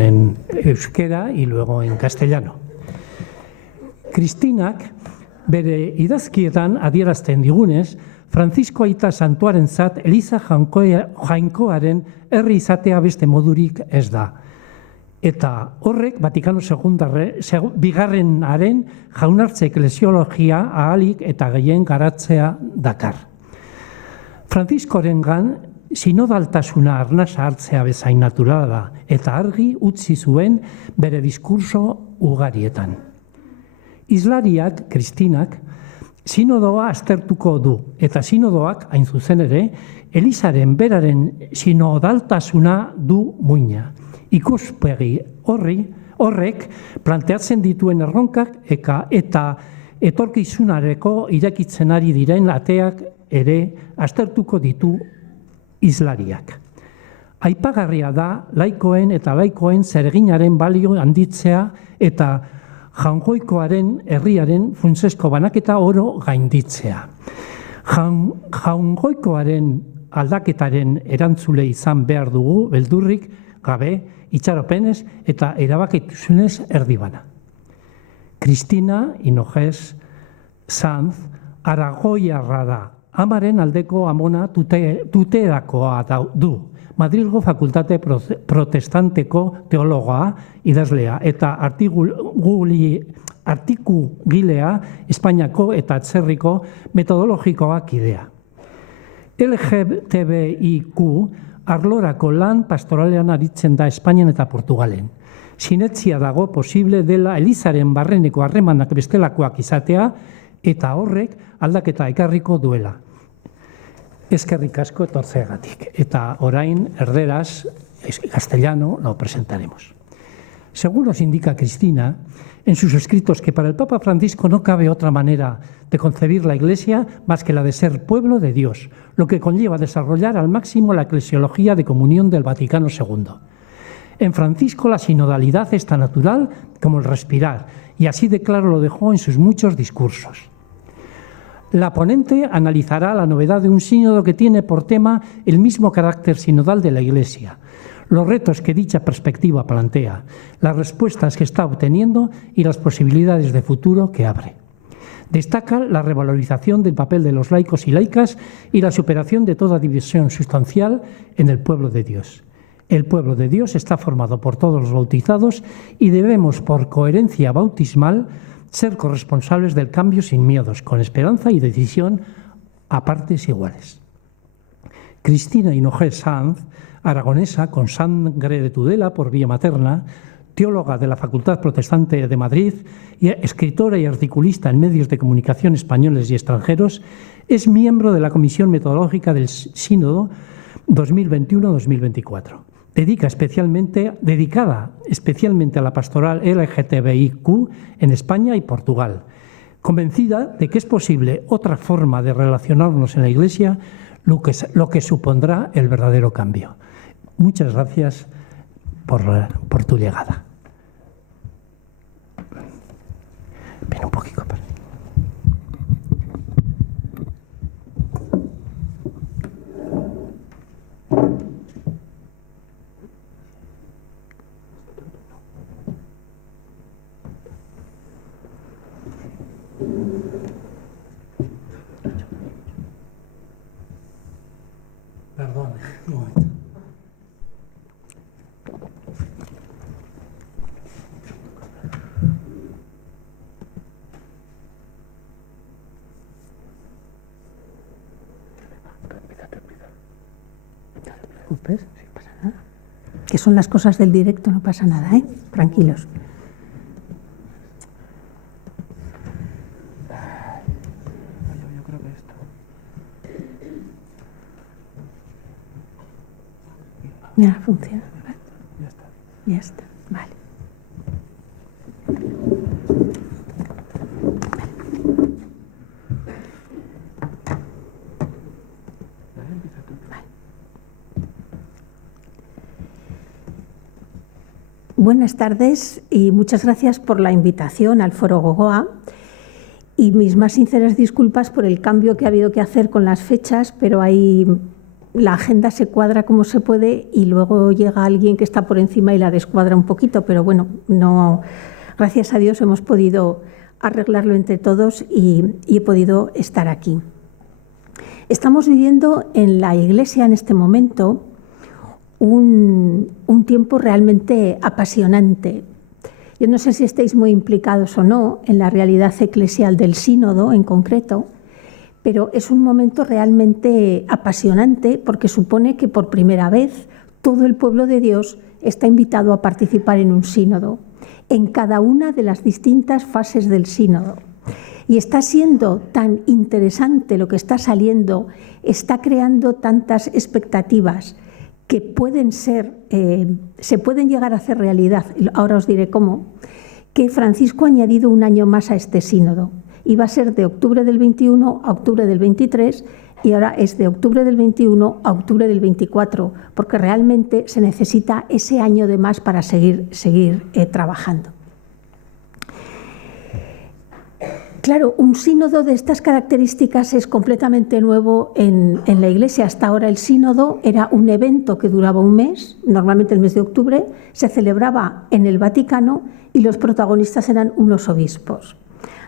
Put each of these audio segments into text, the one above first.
en euskera y luego en castellano. Kristinak bere idazkietan adierazten digunez, Francisco Aita Santuarentzat Eliza Jainkoaren herri izatea beste modurik ez da. Eta horrek Vatikano bigarrenaren jaunartze eklesiologia ahalik eta gehien garatzea dakar. Franciscorengan sinodaltasuna arnasa hartzea bezain naturala da eta argi utzi zuen bere diskurso ugarietan. Islariak, Kristinak, sinodoa aztertuko du eta sinodoak, hain zuzen ere, Elizaren beraren sinodaltasuna du muina. Ikuspegi horrek planteatzen dituen erronkak eta etorkizunareko irekitzen ari diren ateak ere aztertuko ditu Islariak. Aipagarria da laikoen eta laikoen zereginaren balio handitzea eta jaungoikoaren herriaren funtsezko banaketa oro gainditzea. Jaungoikoaren aldaketaren erantzule izan behar dugu beldurrik gabe, itxaropenez eta erabakitasunez erdibana. Cristina Hinojez Sanz aragoiarra da. Amaren aldeko amona tuterakoa du. Madrilgo Fakultate Protestanteko teologoa idazlea eta artikugilea Espainiako eta atzerriko metodologikoak idea. LGTBIQ arlorako lan pastoralean aritzen da Espainian eta Portugalen. Sinetzia dago posible dela Elizaren barreneko harremanak bestelakoak izatea eta horrek aldaketa ekarriko duela. Eskerrik asko etortzeagatik. Eta orain erderaz, castellano, lo presentaremos. Según nos indica Cristina en sus escritos que para el Papa Francisco no cabe otra manera de concebir la Iglesia más que la de ser pueblo de Dios, lo que conlleva desarrollar al máximo la eclesiología de comunión del Vaticano II. En Francisco la sinodalidad es tan natural como el respirar, y así de claro lo dejó en sus muchos discursos. La ponente analizará la novedad de un sínodo que tiene por tema el mismo carácter sinodal de la Iglesia, los retos que dicha perspectiva plantea, las respuestas que está obteniendo y las posibilidades de futuro que abre. Destaca la revalorización del papel de los laicos y laicas y la superación de toda división sustancial en el pueblo de Dios. El pueblo de Dios está formado por todos los bautizados y debemos, por coherencia bautismal, ser corresponsables del cambio sin miedos, con esperanza y decisión a partes iguales. Cristina Hinojez Sanz, aragonesa con sangre de Tudela por vía materna, teóloga de la Facultad Protestante de Madrid y escritora y articulista en medios de comunicación españoles y extranjeros, es miembro de la Comisión Metodológica del Sínodo 2021-2024. Dedicada especialmente a la pastoral LGTBIQ en España y Portugal, convencida de que es posible otra forma de relacionarnos en la Iglesia, lo que supondrá el verdadero cambio. Muchas gracias por tu llegada. Ven un poquito para ti. Perdón, un momento. Disculpes, no pasa nada. Que son las cosas del directo, no pasa nada, ¿eh? Tranquilos. Yo creo que esto. Ya funciona. Ya está. Ya está, vale. Buenas tardes y muchas gracias por la invitación al Foro Gogoa y mis más sinceras disculpas por el cambio que ha habido que hacer con las fechas, pero hay la agenda se cuadra como se puede y luego llega alguien que está por encima y la descuadra un poquito, pero bueno, no, gracias a Dios hemos podido arreglarlo entre todos y he podido estar aquí. Estamos viviendo en la Iglesia en este momento un tiempo realmente apasionante. Yo no sé si estáis muy implicados o no en la realidad eclesial del sínodo en concreto, pero es un momento realmente apasionante porque supone que por primera vez todo el pueblo de Dios está invitado a participar en un sínodo, en cada una de las distintas fases del sínodo. Y está siendo tan interesante lo que está saliendo, está creando tantas expectativas que pueden ser, se pueden llegar a hacer realidad, ahora os diré cómo, que Francisco ha añadido un año más a este sínodo. Iba a ser de octubre del 21 a octubre del 23 y ahora es de octubre del 21 a octubre del 24, porque realmente se necesita ese año de más para seguir trabajando. Claro, un sínodo de estas características es completamente nuevo en la Iglesia. Hasta ahora el sínodo era un evento que duraba un mes, normalmente el mes de octubre, se celebraba en el Vaticano y los protagonistas eran unos obispos.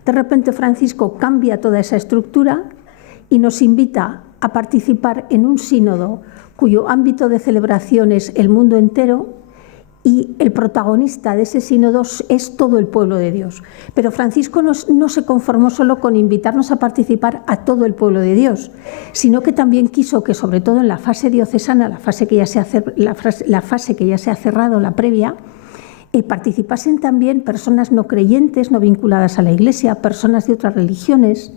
De repente Francisco cambia toda esa estructura y nos invita a participar en un sínodo cuyo ámbito de celebración es el mundo entero y el protagonista de ese sínodo es todo el pueblo de Dios. Pero Francisco no se conformó solo con invitarnos a participar a todo el pueblo de Dios, sino que también quiso que, sobre todo en la fase diocesana, la fase que ya se ha cerrado, la previa, participasen también personas no creyentes, no vinculadas a la Iglesia, personas de otras religiones,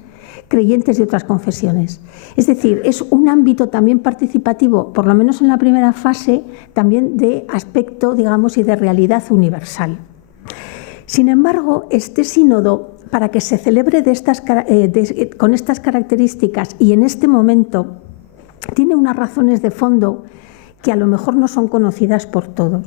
creyentes de otras confesiones. Es decir, es un ámbito también participativo, por lo menos en la primera fase, también de aspecto, digamos, y de realidad universal. Sin embargo, este sínodo, para que se celebre con estas características y en este momento, tiene unas razones de fondo que a lo mejor no son conocidas por todos.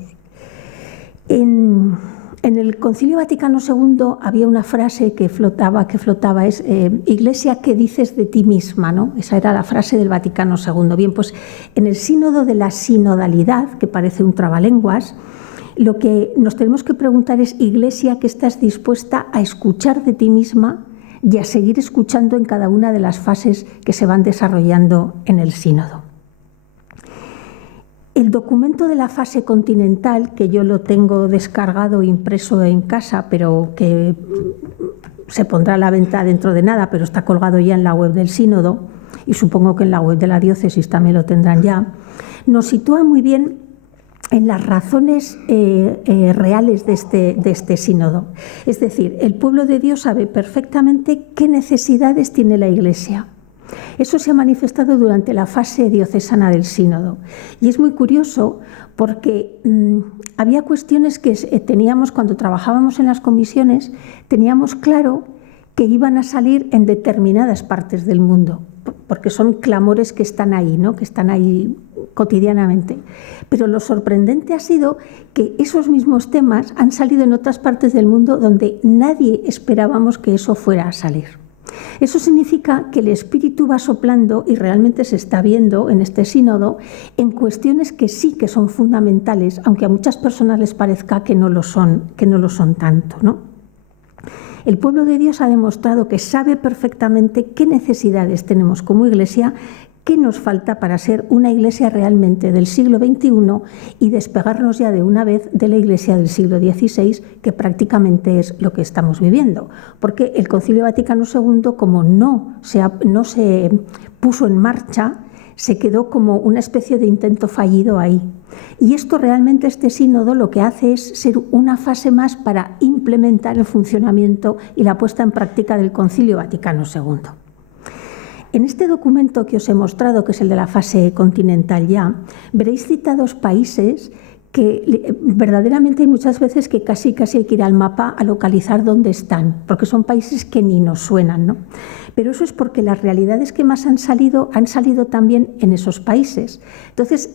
En el Concilio Vaticano II había una frase que flotaba, es Iglesia, ¿qué dices de ti misma?, ¿no? Esa era la frase del Vaticano II. Bien, pues en el sínodo de la sinodalidad, que parece un trabalenguas, lo que nos tenemos que preguntar es, Iglesia, ¿qué estás dispuesta a escuchar de ti misma y a seguir escuchando en cada una de las fases que se van desarrollando en el sínodo? El documento de la fase continental, que yo lo tengo descargado e impreso en casa, pero que se pondrá a la venta dentro de nada, pero está colgado ya en la web del sínodo, y supongo que en la web de la diócesis también lo tendrán ya, nos sitúa muy bien en las razones reales de este sínodo. Es decir, el pueblo de Dios sabe perfectamente qué necesidades tiene la Iglesia. Eso se ha manifestado durante la fase diocesana del sínodo. Y es muy curioso porque había cuestiones que teníamos cuando trabajábamos en las comisiones, teníamos claro que iban a salir en determinadas partes del mundo, porque son clamores que están ahí, ¿no?, que están ahí cotidianamente. Pero lo sorprendente ha sido que esos mismos temas han salido en otras partes del mundo donde nadie esperábamos que eso fuera a salir. Eso significa que el Espíritu va soplando y realmente se está viendo en este sínodo en cuestiones que sí que son fundamentales, aunque a muchas personas les parezca que no lo son tanto, ¿no? El pueblo de Dios ha demostrado que sabe perfectamente qué necesidades tenemos como Iglesia, qué nos falta para ser una Iglesia realmente del siglo XXI y despegarnos ya de una vez de la Iglesia del siglo XVI, que prácticamente es lo que estamos viviendo. Porque el Concilio Vaticano II, como no se puso en marcha, se quedó como una especie de intento fallido ahí. Y esto realmente, este sínodo, lo que hace es ser una fase más para implementar el funcionamiento y la puesta en práctica del Concilio Vaticano II. En este documento que os he mostrado, que es el de la fase continental ya, veréis citados países que verdaderamente hay muchas veces que casi hay que ir al mapa a localizar dónde están, porque son países que ni nos suenan, ¿no? Pero eso es porque las realidades que más han salido también en esos países. Entonces,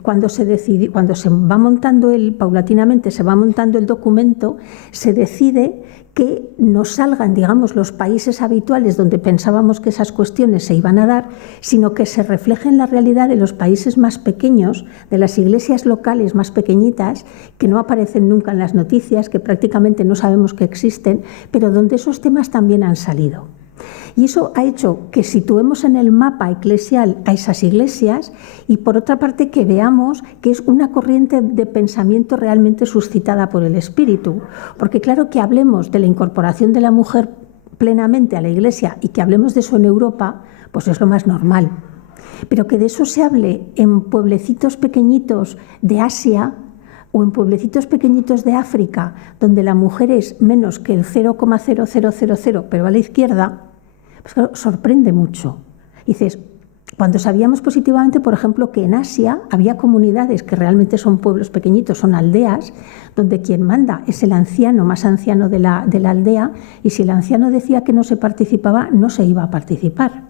cuando se va montando paulatinamente se va montando el documento, se decide que nos salgan, digamos, los países habituales donde pensábamos que esas cuestiones se iban a dar, sino que se refleje en la realidad de los países más pequeños, de las iglesias locales más pequeñitas, que no aparecen nunca en las noticias, que prácticamente no sabemos que existen, pero donde esos temas también han salido. Y eso ha hecho que situemos en el mapa eclesial a esas iglesias y, por otra parte, que veamos que es una corriente de pensamiento realmente suscitada por el Espíritu. Porque claro, que hablemos de la incorporación de la mujer plenamente a la iglesia y que hablemos de eso en Europa, pues es lo más normal. Pero que de eso se hable en pueblecitos pequeñitos de Asia o en pueblecitos pequeñitos de África, donde la mujer es menos que el 0,0000, pero a la izquierda, pues claro, sorprende mucho. Dices, cuando sabíamos positivamente, por ejemplo, que en Asia había comunidades que realmente son pueblos pequeñitos, son aldeas, donde quien manda es el anciano más anciano de la aldea, y si el anciano decía que no se participaba, no se iba a participar.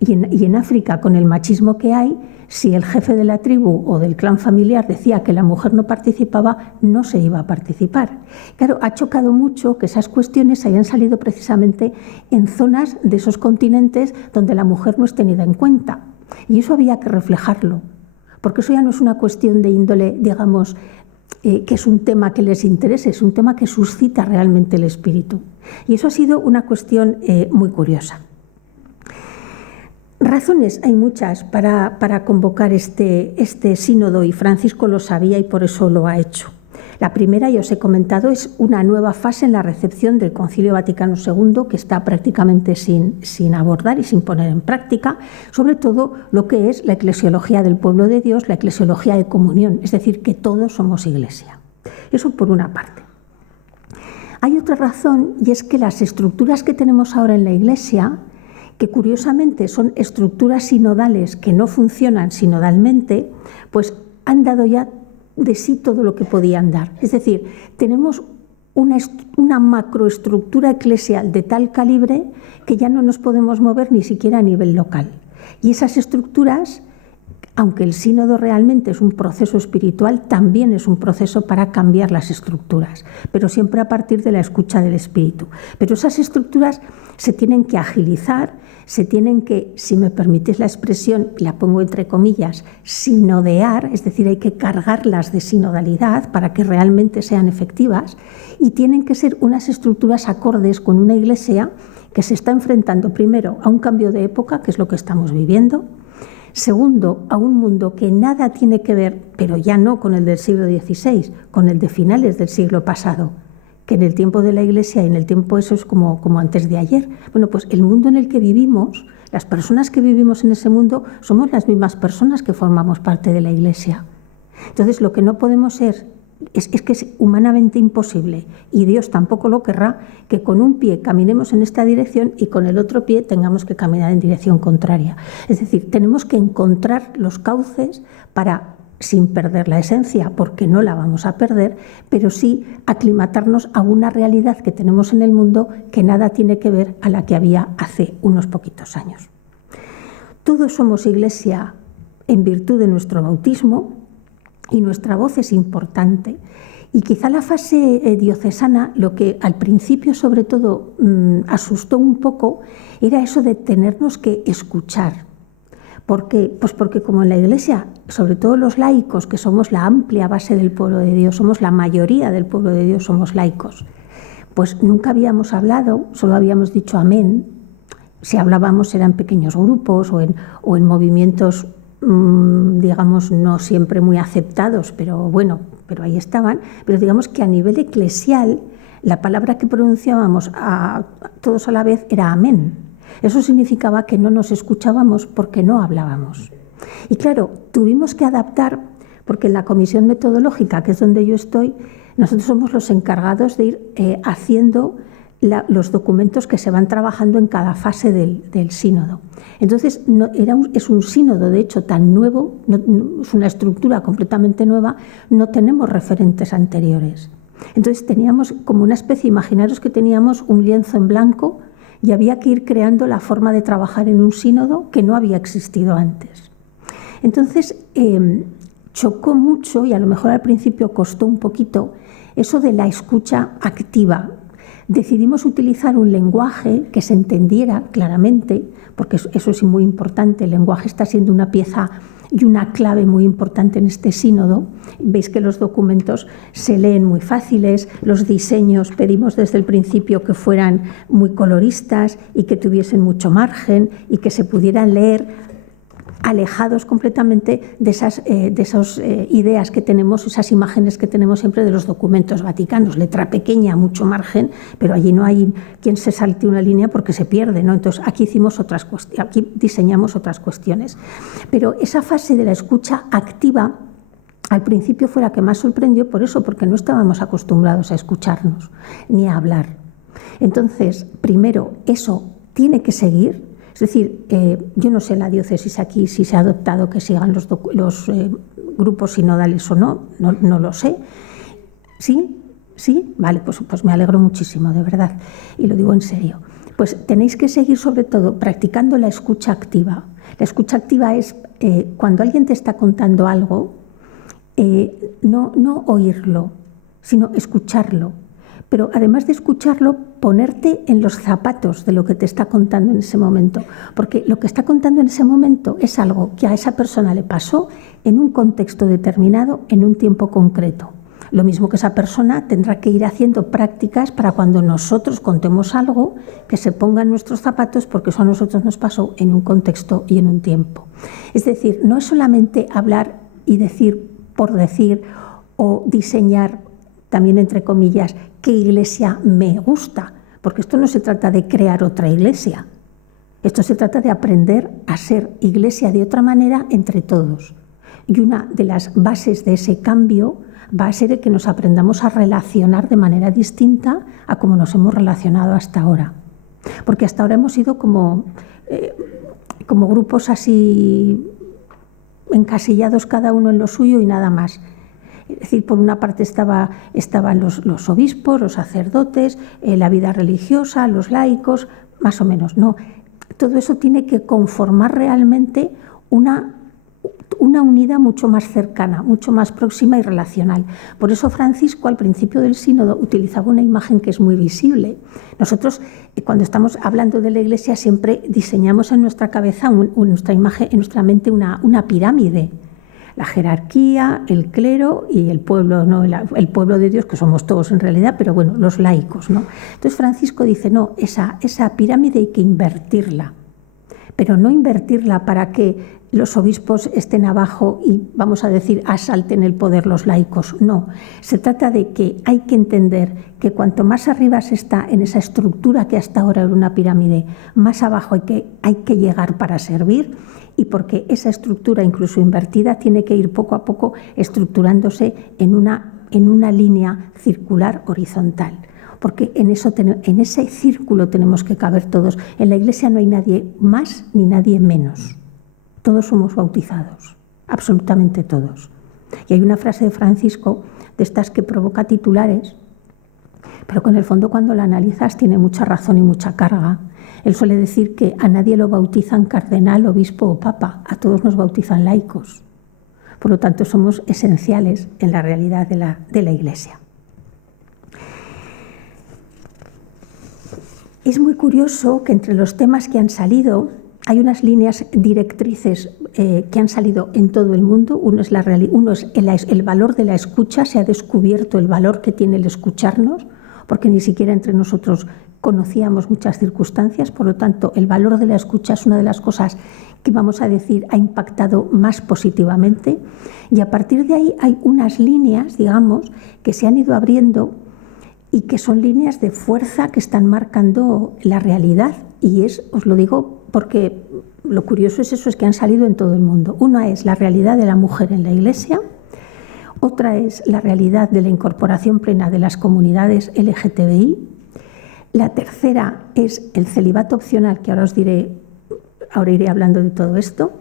Y en África, con el machismo que hay, si el jefe de la tribu o del clan familiar decía que la mujer no participaba, no se iba a participar. Claro, ha chocado mucho que esas cuestiones hayan salido precisamente en zonas de esos continentes donde la mujer no es tenida en cuenta. Y eso había que reflejarlo, porque eso ya no es una cuestión de índole, digamos, que es un tema que les interese, es un tema que suscita realmente el espíritu. Y eso ha sido una cuestión muy curiosa. Razones hay muchas para convocar este sínodo, y Francisco lo sabía y por eso lo ha hecho. La primera, ya os he comentado, es una nueva fase en la recepción del Concilio Vaticano II, que está prácticamente sin abordar y sin poner en práctica, sobre todo lo que es la eclesiología del pueblo de Dios, la eclesiología de comunión, es decir, que todos somos iglesia. Eso por una parte. Hay otra razón, y es que las estructuras que tenemos ahora en la iglesia, que curiosamente son estructuras sinodales que no funcionan sinodalmente, pues han dado ya de sí todo lo que podían dar. Es decir, tenemos una macroestructura eclesial de tal calibre que ya no nos podemos mover ni siquiera a nivel local. Y esas estructuras, aunque el sínodo realmente es un proceso espiritual, también es un proceso para cambiar las estructuras, pero siempre a partir de la escucha del Espíritu. Pero esas estructuras se tienen que agilizar, se tienen que, si me permitís la expresión, la pongo entre comillas, sinodear, es decir, hay que cargarlas de sinodalidad para que realmente sean efectivas, y tienen que ser unas estructuras acordes con una iglesia que se está enfrentando primero a un cambio de época, que es lo que estamos viviendo. Segundo, a un mundo que nada tiene que ver, pero ya no con el del siglo XVI, con el de finales del siglo pasado, que en el tiempo de la Iglesia y en el tiempo eso es como antes de ayer. Bueno, pues el mundo en el que vivimos, las personas que vivimos en ese mundo, somos las mismas personas que formamos parte de la Iglesia. Entonces, lo que no podemos ser es que es humanamente imposible, y Dios tampoco lo querrá, que con un pie caminemos en esta dirección y con el otro pie tengamos que caminar en dirección contraria. Es decir, tenemos que encontrar los cauces para, sin perder la esencia, porque no la vamos a perder, pero sí aclimatarnos a una realidad que tenemos en el mundo que nada tiene que ver a la que había hace unos poquitos años. Todos somos iglesia en virtud de nuestro bautismo, y nuestra voz es importante. Y quizá la fase diocesana, lo que al principio sobre todo asustó un poco, era eso de tenernos que escuchar. ¿Por qué? Pues porque como en la Iglesia, sobre todo los laicos, que somos la amplia base del pueblo de Dios, somos la mayoría del pueblo de Dios, somos laicos, pues nunca habíamos hablado, solo habíamos dicho amén. Si hablábamos eran pequeños grupos o en movimientos, digamos, no siempre muy aceptados, pero bueno, pero ahí estaban. Pero digamos que a nivel eclesial, la palabra que pronunciábamos todos a la vez era amén. Eso significaba que no nos escuchábamos porque no hablábamos. Y claro, tuvimos que adaptar, porque en la comisión metodológica, que es donde yo estoy, nosotros somos los encargados de ir haciendo los documentos que se van trabajando en cada fase del sínodo. Entonces, es un sínodo, de hecho, tan nuevo, es una estructura completamente nueva, no tenemos referentes anteriores. Entonces, teníamos como una especie, imaginaros que teníamos un lienzo en blanco y había que ir creando la forma de trabajar en un sínodo que no había existido antes. Entonces, chocó mucho, y a lo mejor al principio costó un poquito, eso de la escucha activa. Decidimos utilizar un lenguaje que se entendiera claramente, porque eso es muy importante. El lenguaje está siendo una pieza y una clave muy importante en este sínodo. Veis que los documentos se leen muy fáciles, los diseños pedimos desde el principio que fueran muy coloristas y que tuviesen mucho margen y que se pudieran leer alejados completamente de esas ideas que tenemos, esas imágenes que tenemos siempre de los documentos vaticanos. Letra pequeña, mucho margen, pero allí no hay quien se salte una línea porque se pierde, ¿no? Entonces aquí aquí diseñamos otras cuestiones. Pero esa fase de la escucha activa al principio fue la que más sorprendió por eso, porque no estábamos acostumbrados a escucharnos ni a hablar. Entonces, primero, eso tiene que seguir. Es decir, yo no sé en la diócesis aquí si se ha adoptado que sigan los grupos sinodales o no, no lo sé. ¿Sí? ¿Sí? Vale, pues me alegro muchísimo, de verdad, y lo digo en serio. Pues tenéis que seguir sobre todo practicando la escucha activa. La escucha activa es cuando alguien te está contando algo, no oírlo, sino escucharlo. Pero además de escucharlo, ponerte en los zapatos de lo que te está contando en ese momento. Porque lo que está contando en ese momento es algo que a esa persona le pasó en un contexto determinado, en un tiempo concreto. Lo mismo que esa persona tendrá que ir haciendo prácticas para cuando nosotros contemos algo, que se ponga en nuestros zapatos, porque eso a nosotros nos pasó en un contexto y en un tiempo. Es decir, no es solamente hablar y decir por decir o diseñar, también entre comillas, qué iglesia me gusta, porque esto no se trata de crear otra iglesia, esto se trata de aprender a ser iglesia de otra manera entre todos. Y una de las bases de ese cambio va a ser el que nos aprendamos a relacionar de manera distinta a como nos hemos relacionado hasta ahora. Porque hasta ahora hemos sido como grupos así encasillados cada uno en lo suyo y nada más. Es decir, por una parte estaban los obispos, los sacerdotes, la vida religiosa, los laicos, más o menos. No, todo eso tiene que conformar realmente una unidad mucho más cercana, mucho más próxima y relacional. Por eso Francisco, al principio del sínodo, utilizaba una imagen que es muy visible. Nosotros, cuando estamos hablando de la Iglesia, siempre diseñamos en nuestra cabeza, en nuestra mente, una pirámide. La jerarquía, el clero y el pueblo, ¿no? El pueblo de Dios, que somos todos en realidad, pero bueno, los laicos, ¿no? Entonces Francisco dice, no, esa pirámide hay que invertirla, pero no invertirla para que los obispos estén abajo y, vamos a decir, asalten el poder los laicos. No, se trata de que hay que entender que cuanto más arriba se está en esa estructura que hasta ahora era una pirámide, más abajo hay que llegar para servir, y porque esa estructura, incluso invertida, tiene que ir poco a poco estructurándose en una línea circular horizontal. Porque en ese círculo tenemos que caber todos. En la Iglesia no hay nadie más ni nadie menos. Todos somos bautizados, absolutamente todos. Y hay una frase de Francisco, de estas que provoca titulares, pero que en el fondo cuando la analizas tiene mucha razón y mucha carga. Él suele decir que a nadie lo bautizan cardenal, obispo o papa, a todos nos bautizan laicos. Por lo tanto, somos esenciales en la realidad de la Iglesia. Es muy curioso que entre los temas que han salido hay unas líneas directrices que han salido en todo el mundo. Uno es el valor de la escucha. Se ha descubierto el valor que tiene el escucharnos, porque ni siquiera entre nosotros conocíamos muchas circunstancias. Por lo tanto, el valor de la escucha es una de las cosas que, vamos a decir, ha impactado más positivamente. Y a partir de ahí hay unas líneas, digamos, que se han ido abriendo y que son líneas de fuerza que están marcando la realidad. Y os lo digo porque lo curioso es eso, es que han salido en todo el mundo. Una es la realidad de la mujer en la Iglesia, otra es la realidad de la incorporación plena de las comunidades LGTBI, la tercera es el celibato opcional, que ahora iré hablando de todo esto,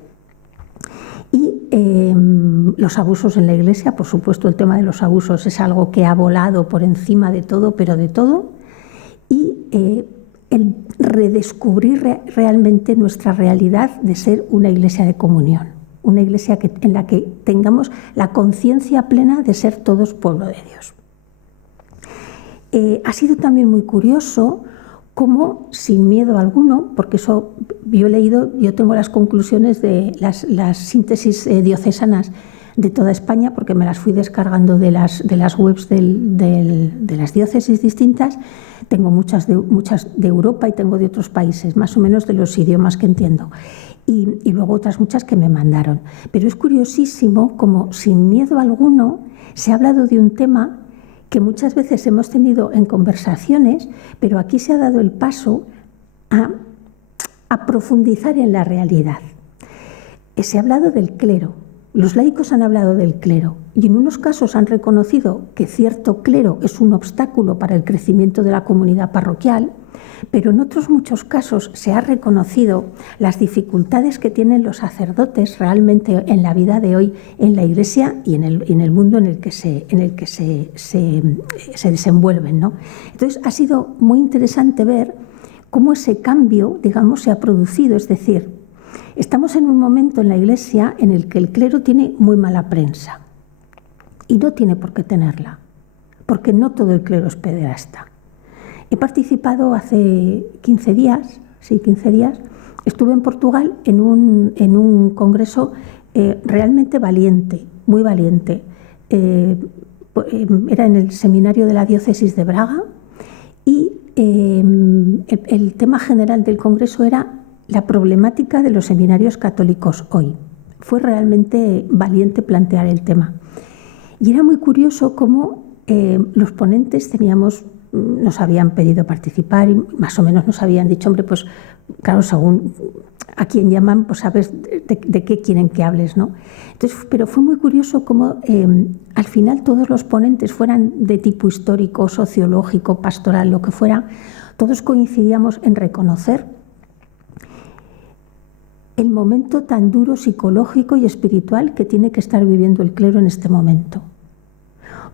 y los abusos en la Iglesia. Por supuesto, el tema de los abusos es algo que ha volado por encima de todo, pero de todo, y el redescubrir realmente nuestra realidad de ser una iglesia de comunión. una iglesia en la que tengamos la conciencia plena de ser todos pueblo de Dios. Ha sido también muy curioso cómo, sin miedo alguno, porque eso yo tengo las conclusiones de las síntesis diocesanas de toda España, porque me las fui descargando de las webs de las diócesis distintas. Tengo muchas de Europa y tengo de otros países, más o menos de los idiomas que entiendo. Y luego otras muchas que me mandaron. Pero es curiosísimo cómo, sin miedo alguno, se ha hablado de un tema que muchas veces hemos tenido en conversaciones, pero aquí se ha dado el paso a profundizar en la realidad. Se ha hablado del clero. Los laicos han hablado del clero y en unos casos han reconocido que cierto clero es un obstáculo para el crecimiento de la comunidad parroquial, pero en otros muchos casos se ha reconocido las dificultades que tienen los sacerdotes realmente en la vida de hoy en la Iglesia y en el mundo en el que se desenvuelven, ¿no? Entonces ha sido muy interesante ver cómo ese cambio, digamos, se ha producido, es decir, estamos en un momento en la Iglesia en el que el clero tiene muy mala prensa y no tiene por qué tenerla, porque no todo el clero es pederasta. He participado hace 15 días, estuve en Portugal en un congreso realmente valiente, muy valiente. Era en el seminario de la diócesis de Braga y el tema general del congreso era la problemática de los seminarios católicos hoy. Fue realmente valiente plantear el tema. Y era muy curioso cómo los ponentes nos habían pedido participar y más o menos nos habían dicho, hombre, pues claro, según a quién llaman, pues sabes de qué quieren que hables, ¿no? Entonces, pero fue muy curioso cómo al final todos los ponentes, fueran de tipo histórico, sociológico, pastoral, lo que fuera, todos coincidíamos en reconocer el momento tan duro psicológico y espiritual que tiene que estar viviendo el clero en este momento.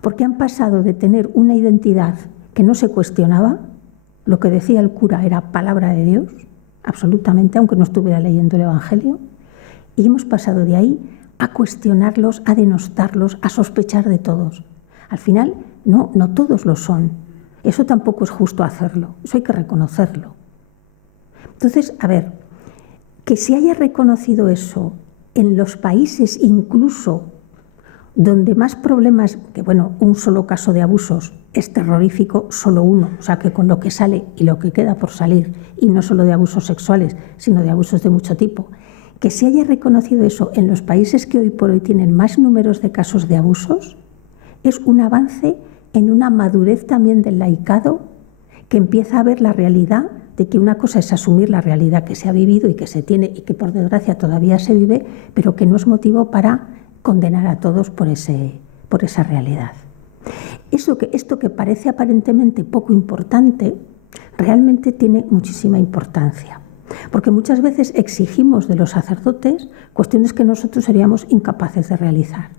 Porque han pasado de tener una identidad que no se cuestionaba, lo que decía el cura era palabra de Dios, absolutamente, aunque no estuviera leyendo el Evangelio, y hemos pasado de ahí a cuestionarlos, a denostarlos, a sospechar de todos. Al final, no todos lo son. Eso tampoco es justo hacerlo, eso hay que reconocerlo. Entonces, a ver, que se haya reconocido eso en los países incluso donde más problemas, que bueno, un solo caso de abusos es terrorífico, solo uno, o sea que con lo que sale y lo que queda por salir, y no solo de abusos sexuales, sino de abusos de mucho tipo, que se haya reconocido eso en los países que hoy por hoy tienen más números de casos de abusos, es un avance en una madurez también del laicado que empieza a ver la realidad de que una cosa es asumir la realidad que se ha vivido y que se tiene y que por desgracia todavía se vive, pero que no es motivo para condenar a todos por esa realidad. Esto que parece aparentemente poco importante, realmente tiene muchísima importancia, porque muchas veces exigimos de los sacerdotes cuestiones que nosotros seríamos incapaces de realizar.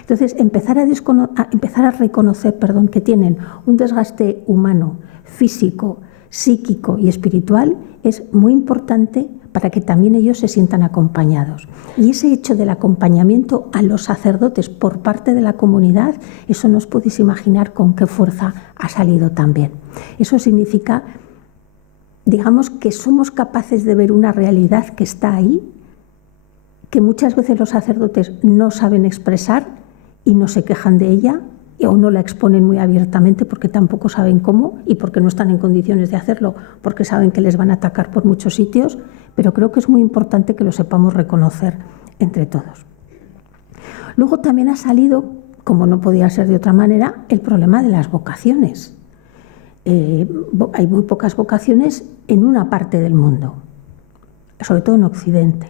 Entonces, empezar a reconocer que tienen un desgaste humano, físico, psíquico y espiritual es muy importante para que también ellos se sientan acompañados. Y ese hecho del acompañamiento a los sacerdotes por parte de la comunidad, eso no os podéis imaginar con qué fuerza ha salido también. Eso significa, digamos, que somos capaces de ver una realidad que está ahí, que muchas veces los sacerdotes no saben expresar y no se quejan de ella, o no la exponen muy abiertamente porque tampoco saben cómo y porque no están en condiciones de hacerlo, porque saben que les van a atacar por muchos sitios, pero creo que es muy importante que lo sepamos reconocer entre todos. Luego también ha salido, como no podía ser de otra manera, el problema de las vocaciones. Hay muy pocas vocaciones en una parte del mundo, sobre todo en Occidente.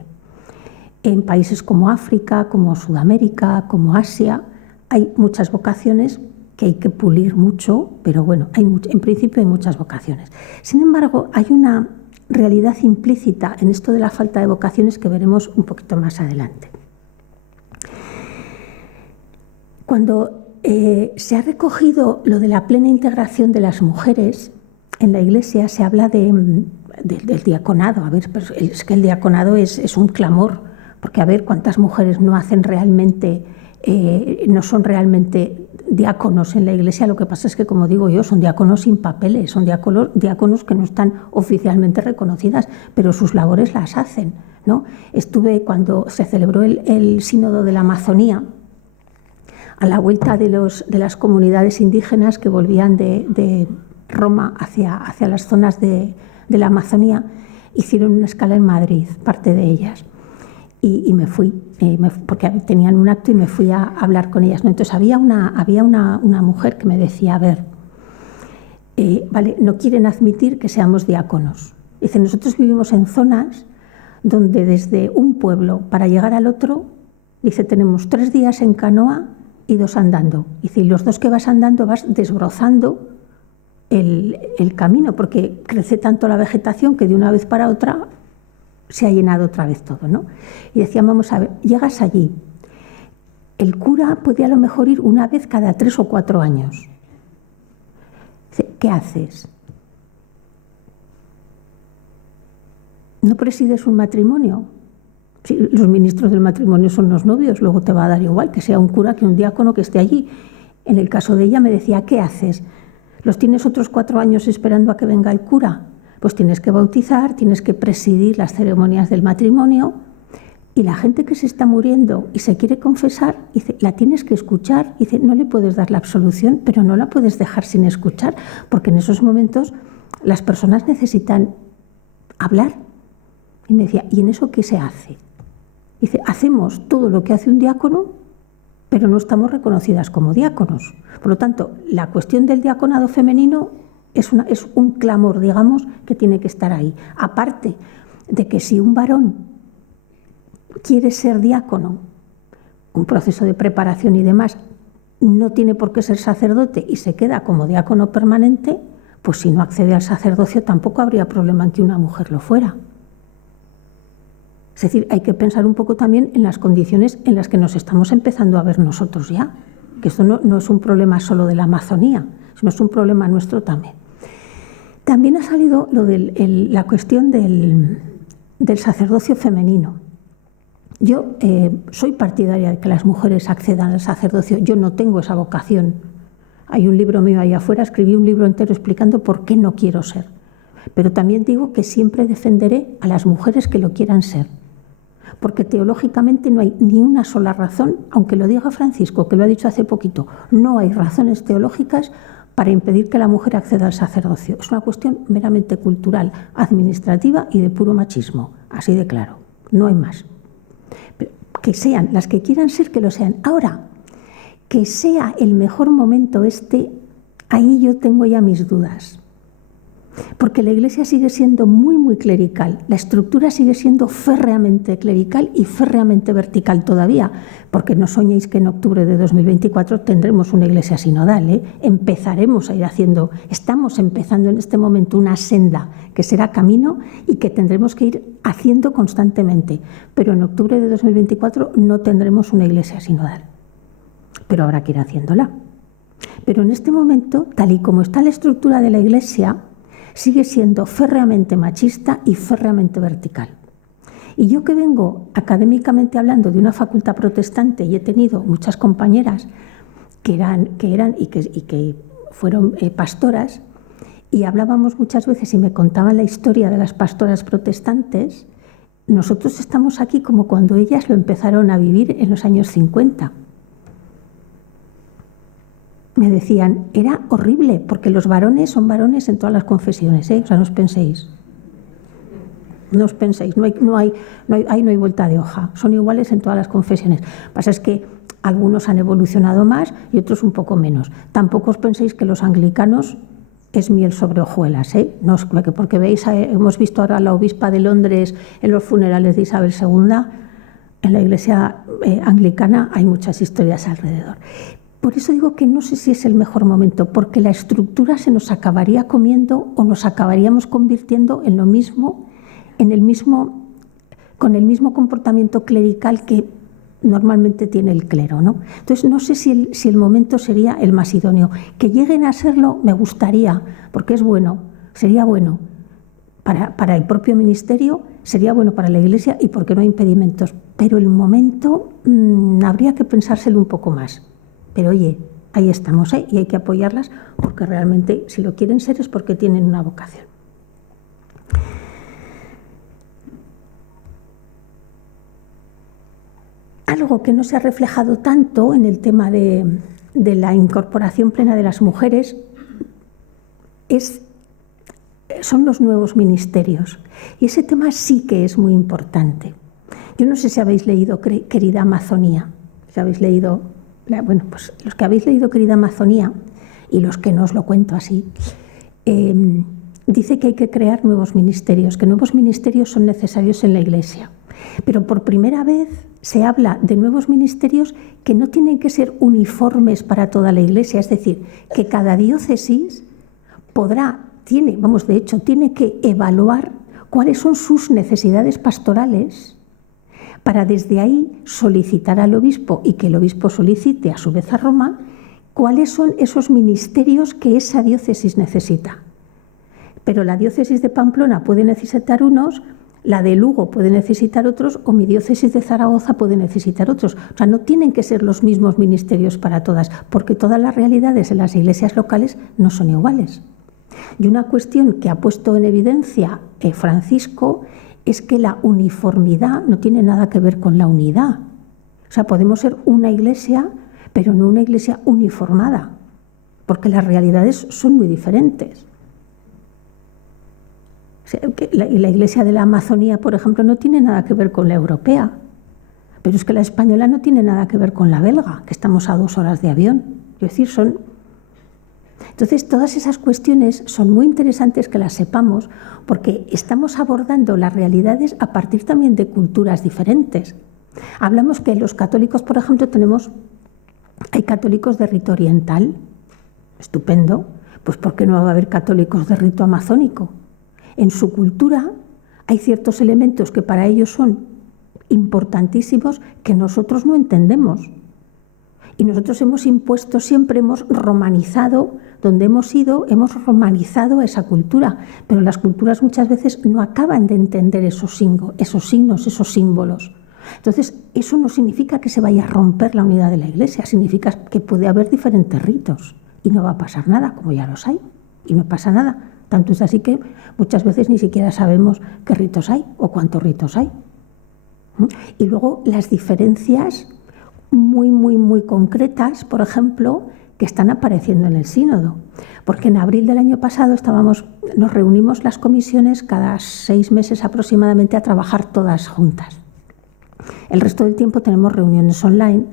En países como África, como Sudamérica, como Asia, hay muchas vocaciones que hay que pulir mucho, pero bueno, en principio hay muchas vocaciones. Sin embargo, hay una realidad implícita en esto de la falta de vocaciones que veremos un poquito más adelante. Cuando se ha recogido lo de la plena integración de las mujeres en la Iglesia, se habla del diaconado. A ver, pero es que el diaconado es un clamor porque a ver cuántas mujeres no hacen realmente, no son realmente diáconos en la Iglesia. Lo que pasa es que, como digo yo, son diáconos sin papeles, son diáconos que no están oficialmente reconocidas, pero sus labores las hacen, ¿no? Estuve cuando se celebró el Sínodo de la Amazonía, a la vuelta de las comunidades indígenas que volvían de Roma hacia las zonas de la Amazonía, hicieron una escala en Madrid, parte de ellas. Y me fui, porque tenían un acto y me fui a hablar con ellas, ¿no? Entonces había una mujer que me decía, a ver, vale, no quieren admitir que seamos diáconos. Dice, nosotros vivimos en zonas donde desde un pueblo para llegar al otro, dice, tenemos 3 días en canoa y 2 andando. Dice, y los 2 que vas andando vas desbrozando el camino, porque crece tanto la vegetación que de una vez para otra se ha llenado otra vez todo, ¿no? Y decían, vamos a ver, llegas allí, el cura puede a lo mejor ir una vez cada 3 o 4 años. ¿Qué haces? ¿No presides un matrimonio? Sí, los ministros del matrimonio son los novios, luego te va a dar igual que sea un cura que un diácono que esté allí. En el caso de ella me decía, ¿qué haces? ¿Los tienes otros 4 años esperando a que venga el cura? Pues tienes que bautizar, tienes que presidir las ceremonias del matrimonio, y la gente que se está muriendo y se quiere confesar, dice, la tienes que escuchar. Dice, no le puedes dar la absolución, pero no la puedes dejar sin escuchar, porque en esos momentos las personas necesitan hablar. Y me decía, ¿y en eso qué se hace? Dice, hacemos todo lo que hace un diácono, pero no estamos reconocidas como diáconos. Por lo tanto, la cuestión del diaconado femenino es un clamor, digamos, que tiene que estar ahí. Aparte de que si un varón quiere ser diácono, un proceso de preparación y demás, no tiene por qué ser sacerdote y se queda como diácono permanente, pues si no accede al sacerdocio tampoco habría problema en que una mujer lo fuera. Es decir, hay que pensar un poco también en las condiciones en las que nos estamos empezando a ver nosotros ya, que esto no es un problema solo de la Amazonía, sino es un problema nuestro también. También ha salido la cuestión del sacerdocio femenino. Yo soy partidaria de que las mujeres accedan al sacerdocio. Yo no tengo esa vocación. Hay un libro mío ahí afuera, escribí un libro entero explicando por qué no quiero ser. Pero también digo que siempre defenderé a las mujeres que lo quieran ser. Porque teológicamente no hay ni una sola razón, aunque lo diga Francisco, que lo ha dicho hace poquito, no hay razones teológicas para impedir que la mujer acceda al sacerdocio. Es una cuestión meramente cultural, administrativa y de puro machismo, así de claro, no hay más. Pero que sean las que quieran ser, que lo sean. Ahora, que sea el mejor momento ahí yo tengo ya mis dudas. Porque la Iglesia sigue siendo muy, muy clerical. La estructura sigue siendo férreamente clerical y férreamente vertical todavía. Porque no soñéis que en octubre de 2024 tendremos una Iglesia sinodal, ¿eh? Empezaremos a ir estamos empezando en este momento una senda que será camino y que tendremos que ir haciendo constantemente. Pero en octubre de 2024 no tendremos una Iglesia sinodal. Pero habrá que ir haciéndola. Pero en este momento, tal y como está la estructura de la Iglesia, sigue siendo férreamente machista y férreamente vertical. Y yo que vengo académicamente hablando de una facultad protestante y he tenido muchas compañeras que eran y que fueron pastoras, y hablábamos muchas veces y me contaban la historia de las pastoras protestantes, nosotros estamos aquí como cuando ellas lo empezaron a vivir en los años 50. Me decían, era horrible, porque los varones son varones en todas las confesiones, ¿eh? O sea, no os penséis. No os penséis, no hay vuelta de hoja. Son iguales en todas las confesiones. Lo que pasa es que algunos han evolucionado más y otros un poco menos. Tampoco os penséis que los anglicanos es miel sobre hojuelas, ¿eh? No, porque veis, hemos visto ahora a la obispa de Londres en los funerales de Isabel II. En la iglesia anglicana hay muchas historias alrededor. Por eso digo que no sé si es el mejor momento, porque la estructura se nos acabaría comiendo o nos acabaríamos convirtiendo en lo mismo, con el mismo comportamiento clerical que normalmente tiene el clero, ¿no? Entonces no sé si el momento sería el más idóneo. Que lleguen a serlo me gustaría, porque es bueno, sería bueno para el propio ministerio, sería bueno para la Iglesia y porque no hay impedimentos pero el momento habría que pensárselo un poco más. Pero oye, ahí estamos, ¿eh? Y hay que apoyarlas porque realmente, si lo quieren ser, es porque tienen una vocación. Algo que no se ha reflejado tanto en el tema de la incorporación plena de las mujeres son los nuevos ministerios. Y ese tema sí que es muy importante. Yo no sé si habéis leído Querida Amazonía. Si habéis leído, bueno, pues los que habéis leído Querida Amazonía y los que no os lo cuento así, dice que hay que crear nuevos ministerios, que nuevos ministerios son necesarios en la Iglesia. Pero por primera vez se habla de nuevos ministerios que no tienen que ser uniformes para toda la Iglesia, es decir, que cada diócesis tiene que evaluar cuáles son sus necesidades pastorales para desde ahí solicitar al obispo y que el obispo solicite a su vez a Roma cuáles son esos ministerios que esa diócesis necesita. Pero la diócesis de Pamplona puede necesitar unos, la de Lugo puede necesitar otros o mi diócesis de Zaragoza puede necesitar otros. O sea, no tienen que ser los mismos ministerios para todas, porque todas las realidades en las iglesias locales no son iguales. Y una cuestión que ha puesto en evidencia Francisco es que la uniformidad no tiene nada que ver con la unidad. O sea, podemos ser una iglesia, pero no una iglesia uniformada, porque las realidades son muy diferentes. La iglesia de la Amazonía, por ejemplo, no tiene nada que ver con la europea, pero es que la española no tiene nada que ver con la belga, que estamos a 2 horas de avión. Es decir, Entonces, todas esas cuestiones son muy interesantes que las sepamos porque estamos abordando las realidades a partir también de culturas diferentes. Hablamos que los católicos, por ejemplo, hay católicos de rito oriental, estupendo, pues ¿por qué no va a haber católicos de rito amazónico? En su cultura hay ciertos elementos que para ellos son importantísimos que nosotros no entendemos. Y nosotros hemos impuesto siempre, hemos romanizado, donde hemos ido, hemos romanizado esa cultura. Pero las culturas muchas veces no acaban de entender esos signos, esos símbolos. Entonces, eso no significa que se vaya a romper la unidad de la Iglesia, significa que puede haber diferentes ritos y no va a pasar nada, como ya los hay, y no pasa nada. Tanto es así que muchas veces ni siquiera sabemos qué ritos hay o cuántos ritos hay. Y luego las diferencias muy, muy, muy concretas, por ejemplo, que están apareciendo en el sínodo. Porque en abril del año pasado nos reunimos las comisiones cada 6 meses aproximadamente a trabajar todas juntas. El resto del tiempo tenemos reuniones online,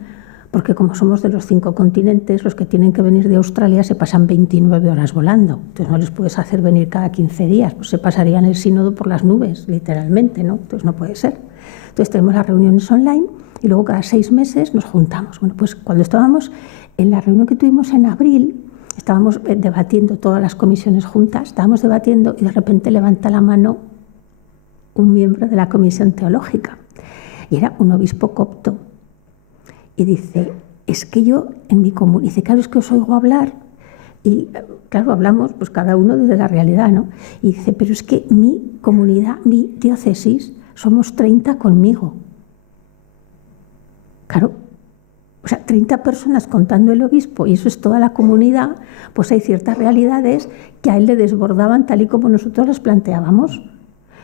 porque como somos de los 5 continentes, los que tienen que venir de Australia se pasan 29 horas volando. Entonces no les puedes hacer venir cada 15 días, pues se pasarían el sínodo por las nubes, literalmente, ¿no? Entonces no puede ser. Entonces tenemos las reuniones online y luego cada 6 meses nos juntamos. Bueno, pues cuando estábamos en la reunión que tuvimos en abril, estábamos debatiendo todas las comisiones juntas, estábamos debatiendo y de repente levanta la mano un miembro de la comisión teológica y era un obispo copto. Y dice, es que yo en mi comunidad, dice, claro, es que os oigo hablar y claro, hablamos pues cada uno desde la realidad, ¿no? Y dice, pero es que mi comunidad, mi diócesis, somos 30 conmigo. Claro, o sea, 30 personas contando el obispo y eso es toda la comunidad, pues hay ciertas realidades que a él le desbordaban tal y como nosotros las planteábamos.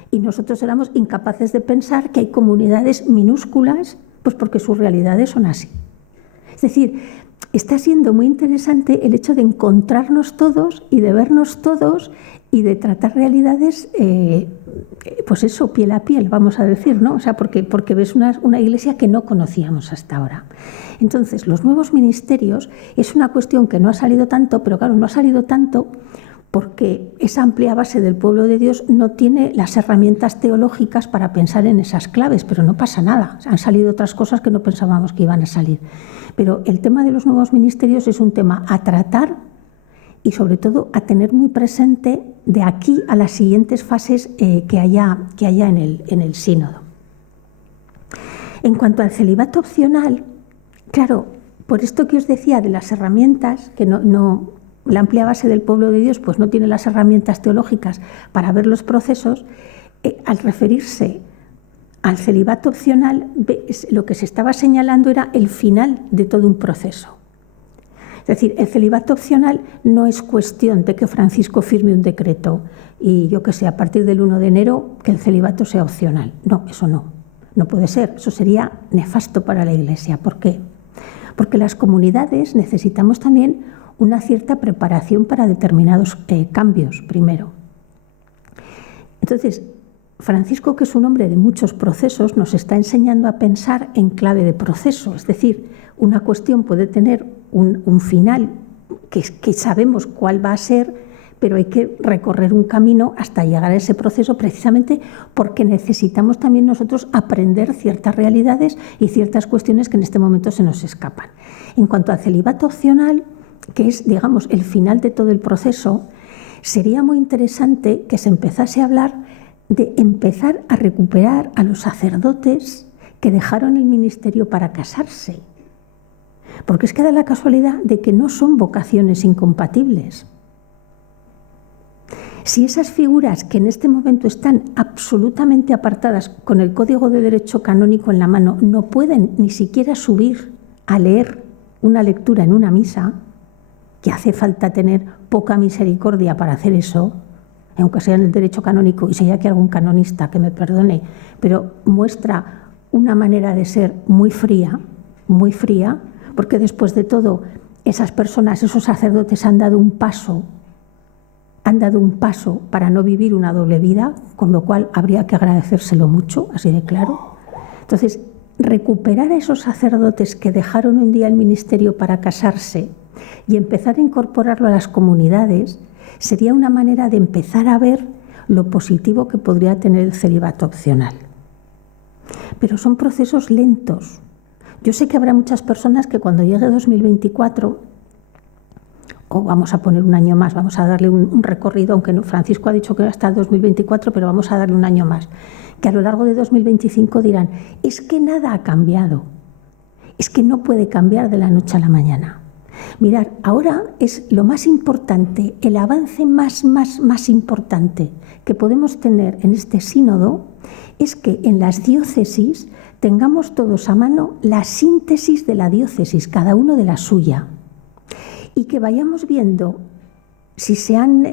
Y nosotros éramos incapaces de pensar que hay comunidades minúsculas, pues porque sus realidades son así. Es decir, está siendo muy interesante el hecho de encontrarnos todos y de vernos todos y de tratar realidades, pues eso, piel a piel, vamos a decir, ¿no? O sea, porque ves una iglesia que no conocíamos hasta ahora. Entonces, los nuevos ministerios es una cuestión que no ha salido tanto, pero claro, no ha salido tanto porque esa amplia base del pueblo de Dios no tiene las herramientas teológicas para pensar en esas claves, pero no pasa nada. Han salido otras cosas que no pensábamos que iban a salir. Pero el tema de los nuevos ministerios es un tema a tratar y sobre todo a tener muy presente de aquí a las siguientes fases que haya en el sínodo. En cuanto al celibato opcional, claro, por esto que os decía de las herramientas, que la amplia base del pueblo de Dios pues no tiene las herramientas teológicas para ver los procesos, al referirse al celibato opcional, lo que se estaba señalando era el final de todo un proceso. Es decir, el celibato opcional no es cuestión de que Francisco firme un decreto y yo que sé, a partir del 1 de enero que el celibato sea opcional. No, eso no puede ser. Eso sería nefasto para la Iglesia. ¿Por qué? Porque las comunidades necesitamos también una cierta preparación para determinados cambios, primero. Entonces, Francisco, que es un hombre de muchos procesos, nos está enseñando a pensar en clave de proceso. Es decir, una cuestión puede tener un final que sabemos cuál va a ser, pero hay que recorrer un camino hasta llegar a ese proceso precisamente porque necesitamos también nosotros aprender ciertas realidades y ciertas cuestiones que en este momento se nos escapan. En cuanto al celibato opcional, que es, digamos, el final de todo el proceso, sería muy interesante que se empezase a hablar de empezar a recuperar a los sacerdotes que dejaron el ministerio para casarse. Porque es que da la casualidad de que no son vocaciones incompatibles. Si esas figuras que en este momento están absolutamente apartadas con el Código de Derecho Canónico en la mano no pueden ni siquiera subir a leer una lectura en una misa, que hace falta tener poca misericordia para hacer eso, aunque sea en el derecho canónico, y si hay aquí algún canonista que me perdone, pero muestra una manera de ser muy fría, porque después de todo esas personas, esos sacerdotes han dado un paso para no vivir una doble vida, con lo cual habría que agradecérselo mucho, así de claro. Entonces, recuperar a esos sacerdotes que dejaron un día el ministerio para casarse y empezar a incorporarlo a las comunidades sería una manera de empezar a ver lo positivo que podría tener el celibato opcional. Pero son procesos lentos. Yo sé que habrá muchas personas que cuando llegue 2024, o vamos a poner un año más, vamos a darle un recorrido, aunque Francisco ha dicho que hasta el 2024, pero vamos a darle un año más, que a lo largo de 2025 dirán, es que nada ha cambiado, es que no puede cambiar de la noche a la mañana. Mirad, ahora es lo más importante, el avance más importante que podemos tener en este sínodo es que en las diócesis tengamos todos a mano la síntesis de la diócesis, cada uno de la suya, y que vayamos viendo si se han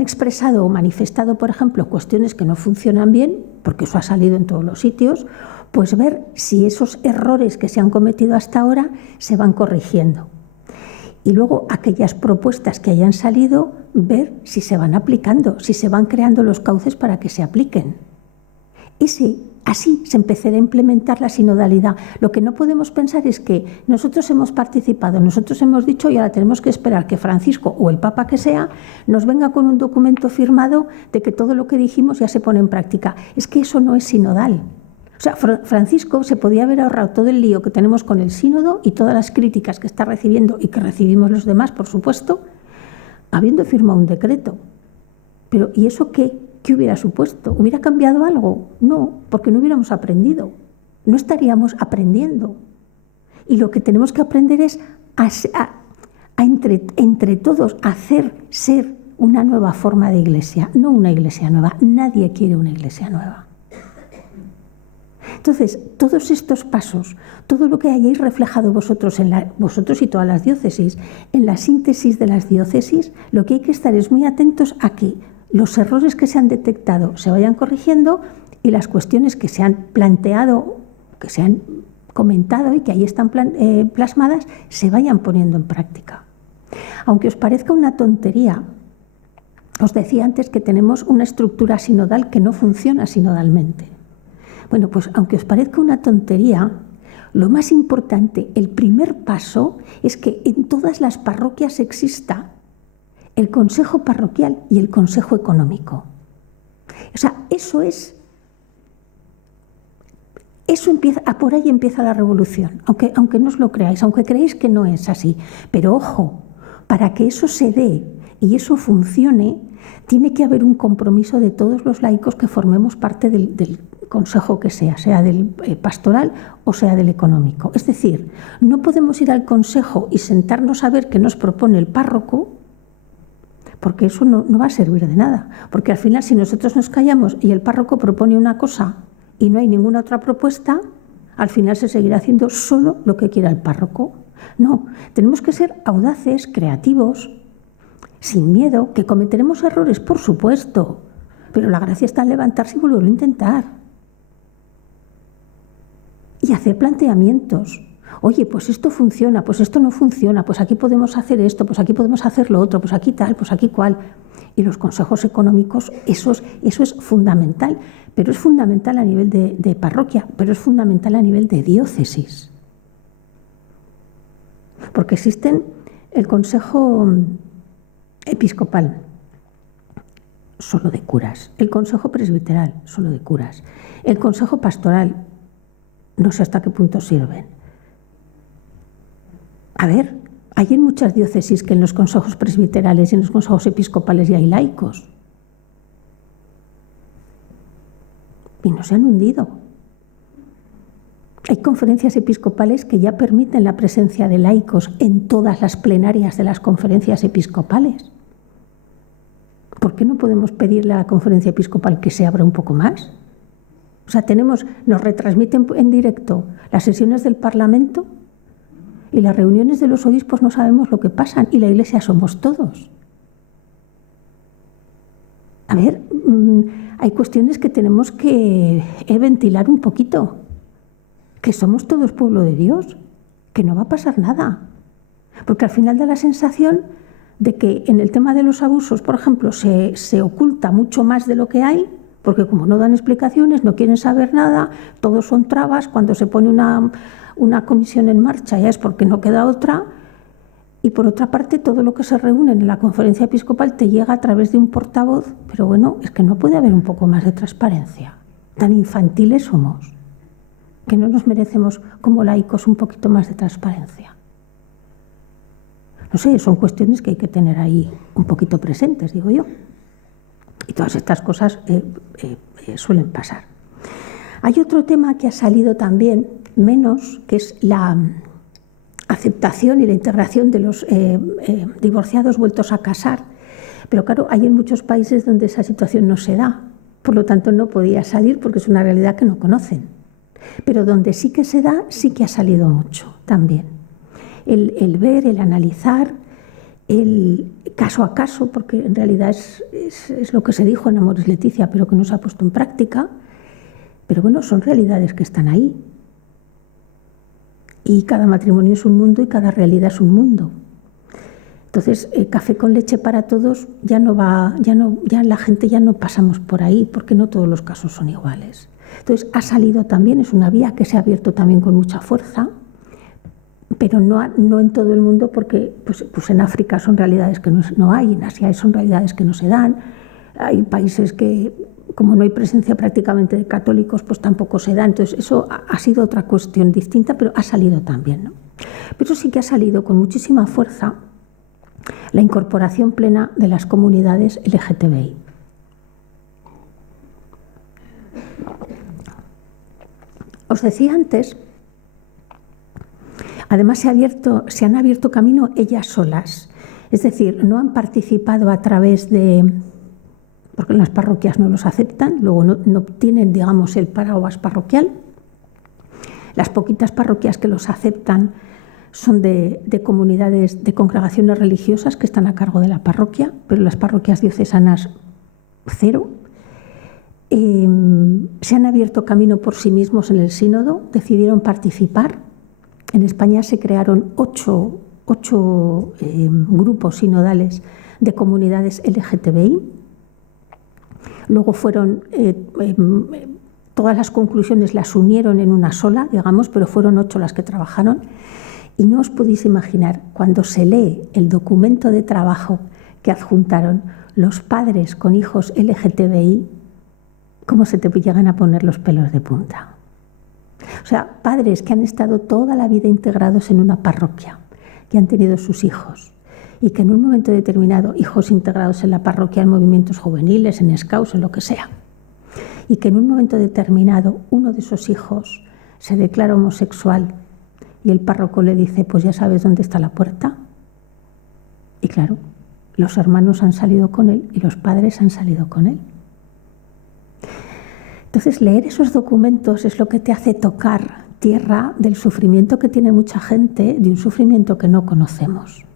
expresado o manifestado, por ejemplo, cuestiones que no funcionan bien, porque eso ha salido en todos los sitios, pues ver si esos errores que se han cometido hasta ahora se van corrigiendo. Y luego aquellas propuestas que hayan salido, ver si se van aplicando, si se van creando los cauces para que se apliquen. Así se empezará a implementar la sinodalidad. Lo que no podemos pensar es que nosotros hemos participado, nosotros hemos dicho y ahora tenemos que esperar que Francisco o el Papa que sea nos venga con un documento firmado de que todo lo que dijimos ya se pone en práctica. Es que eso no es sinodal. O sea, Francisco se podía haber ahorrado todo el lío que tenemos con el sínodo y todas las críticas que está recibiendo y que recibimos los demás, por supuesto, habiendo firmado un decreto. Pero ¿y eso qué? ¿Qué hubiera supuesto? ¿Hubiera cambiado algo? No, porque no hubiéramos aprendido. No estaríamos aprendiendo. Y lo que tenemos que aprender es entre todos hacer ser una nueva forma de iglesia, no una iglesia nueva. Nadie quiere una iglesia nueva. Entonces, todos estos pasos, todo lo que hayáis reflejado vosotros y todas las diócesis, en la síntesis de las diócesis, lo que hay que estar es muy atentos a que los errores que se han detectado se vayan corrigiendo y las cuestiones que se han planteado, que se han comentado y que ahí están plasmadas, se vayan poniendo en práctica. Aunque os parezca una tontería, os decía antes que tenemos una estructura sinodal que no funciona sinodalmente. Bueno, pues aunque os parezca una tontería, lo más importante, el primer paso, es que en todas las parroquias exista el consejo parroquial y el consejo económico. O sea, eso empieza, por ahí empieza la revolución, aunque no os lo creáis, aunque creéis que no es así. Pero ojo, para que eso se dé y eso funcione, tiene que haber un compromiso de todos los laicos que formemos parte del consejo que sea del pastoral o sea del económico. Es decir, no podemos ir al consejo y sentarnos a ver qué nos propone el párroco, porque eso no va a servir de nada. Porque al final, si nosotros nos callamos y el párroco propone una cosa y no hay ninguna otra propuesta, al final se seguirá haciendo solo lo que quiera el párroco. No, tenemos que ser audaces, creativos, sin miedo, que cometeremos errores, por supuesto, pero la gracia está en levantarse y volverlo a intentar. Y hacer planteamientos. Oye, pues esto funciona, pues esto no funciona, pues aquí podemos hacer esto, pues aquí podemos hacer lo otro, pues aquí tal, pues aquí cual. Y los consejos económicos, eso es fundamental, pero es fundamental a nivel de parroquia, pero es fundamental a nivel de diócesis. Porque existen el consejo episcopal, solo de curas, el consejo presbiteral, solo de curas, el consejo pastoral, no sé hasta qué punto sirven. A ver, hay en muchas diócesis que en los consejos presbiterales y en los consejos episcopales ya hay laicos. Y no se han hundido. Hay conferencias episcopales que ya permiten la presencia de laicos en todas las plenarias de las conferencias episcopales. ¿Por qué no podemos pedirle a la conferencia episcopal que se abra un poco más? O sea, nos retransmiten en directo las sesiones del Parlamento y las reuniones de los obispos no sabemos lo que pasan y la Iglesia somos todos. A ver, hay cuestiones que tenemos que ventilar un poquito, que somos todos pueblo de Dios, que no va a pasar nada. Porque al final da la sensación de que en el tema de los abusos, por ejemplo, se oculta mucho más de lo que hay, porque como no dan explicaciones, no quieren saber nada, todos son trabas, cuando se pone una comisión en marcha ya es porque no queda otra, y por otra parte todo lo que se reúne en la conferencia episcopal te llega a través de un portavoz, pero bueno, es que no puede haber un poco más de transparencia. Tan infantiles somos, que no nos merecemos como laicos un poquito más de transparencia. No sé, son cuestiones que hay que tener ahí un poquito presentes, digo yo. Y todas estas cosas suelen pasar. Hay otro tema que ha salido también, menos, que es la aceptación y la integración de los divorciados vueltos a casar. Pero claro, hay en muchos países donde esa situación no se da. Por lo tanto, no podía salir porque es una realidad que no conocen. Pero donde sí que se da, sí que ha salido mucho también. El ver, el analizar, el caso a caso, porque en realidad es lo que se dijo en Amoris Laetitia, pero que no se ha puesto en práctica. Pero bueno, son realidades que están ahí. Y cada matrimonio es un mundo y cada realidad es un mundo. Entonces, café con leche para todos ya no va, ya la gente ya no pasamos por ahí, porque no todos los casos son iguales. Entonces, ha salido también, es una vía que se ha abierto también con mucha fuerza, pero no en todo el mundo, porque pues en África son realidades que no hay, en Asia son realidades que no se dan, hay países que, como no hay presencia prácticamente de católicos, pues tampoco se da. Entonces, eso ha sido otra cuestión distinta, pero ha salido también, ¿no? Pero sí que ha salido con muchísima fuerza la incorporación plena de las comunidades LGTBI. Os decía antes, además se han abierto camino ellas solas, es decir, no han participado a través de, porque las parroquias no los aceptan, luego no tienen, digamos, el paraguas parroquial. Las poquitas parroquias que los aceptan son de comunidades, de congregaciones religiosas que están a cargo de la parroquia, pero las parroquias diocesanas, cero. Se han abierto camino por sí mismos en el sínodo, decidieron participar. En España se crearon ocho grupos sinodales de comunidades LGTBI. Luego fueron, todas las conclusiones las unieron en una sola, digamos, pero fueron 8 las que trabajaron. Y no os podéis imaginar, cuando se lee el documento de trabajo que adjuntaron los padres con hijos LGTBI, cómo se te llegan a poner los pelos de punta. O sea, padres que han estado toda la vida integrados en una parroquia, que han tenido sus hijos, y que en un momento determinado, hijos integrados en la parroquia, en movimientos juveniles, en scouts, en lo que sea, y que en un momento determinado uno de esos hijos se declara homosexual y el párroco le dice, pues ya sabes dónde está la puerta. Y claro, los hermanos han salido con él y los padres han salido con él. Entonces, leer esos documentos es lo que te hace tocar tierra del sufrimiento que tiene mucha gente, de un sufrimiento que no conocemos.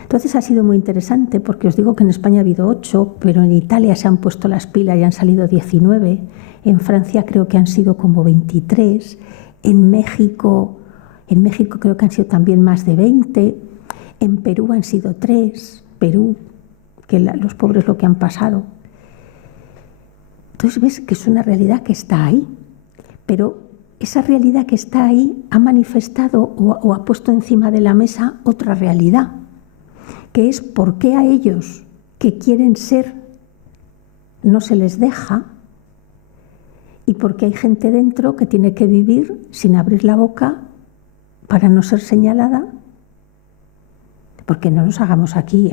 Entonces ha sido muy interesante porque os digo que en España ha habido 8, pero en Italia se han puesto las pilas y han salido 19, en Francia creo que han sido como 23, en México creo que han sido también más de 20, en Perú han sido 3, Perú, que los pobres lo que han pasado. Entonces ves que es una realidad que está ahí, pero esa realidad que está ahí ha manifestado o ha puesto encima de la mesa otra realidad, que es por qué a ellos que quieren ser no se les deja y por qué hay gente dentro que tiene que vivir sin abrir la boca para no ser señalada. Porque no nos hagamos aquí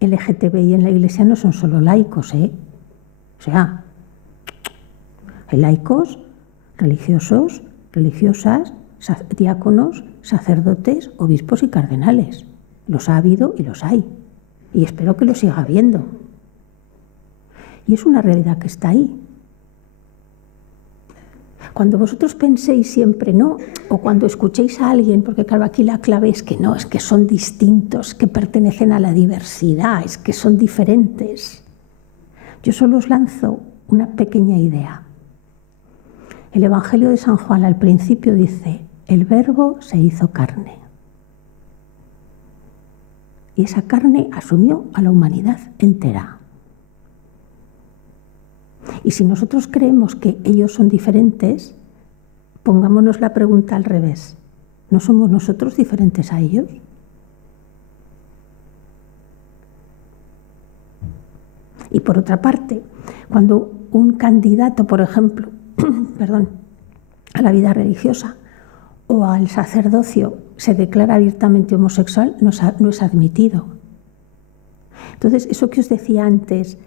LGTBI en la Iglesia no son solo laicos, O sea, hay laicos, religiosos, religiosas, diáconos, sacerdotes, obispos y cardenales. Los ha habido y los hay. Y espero que los siga habiendo. Y es una realidad que está ahí. Cuando vosotros penséis siempre no, o cuando escuchéis a alguien, porque claro, aquí la clave es que no, es que son distintos, que pertenecen a la diversidad, es que son diferentes. Yo solo os lanzo una pequeña idea. El Evangelio de San Juan al principio dice, el Verbo se hizo carne. Y esa carne asumió a la humanidad entera. Y si nosotros creemos que ellos son diferentes, pongámonos la pregunta al revés. ¿No somos nosotros diferentes a ellos? Y por otra parte, cuando un candidato, por ejemplo, a la vida religiosa o al sacerdocio se declara abiertamente homosexual, no es admitido. Entonces, eso que os decía antes,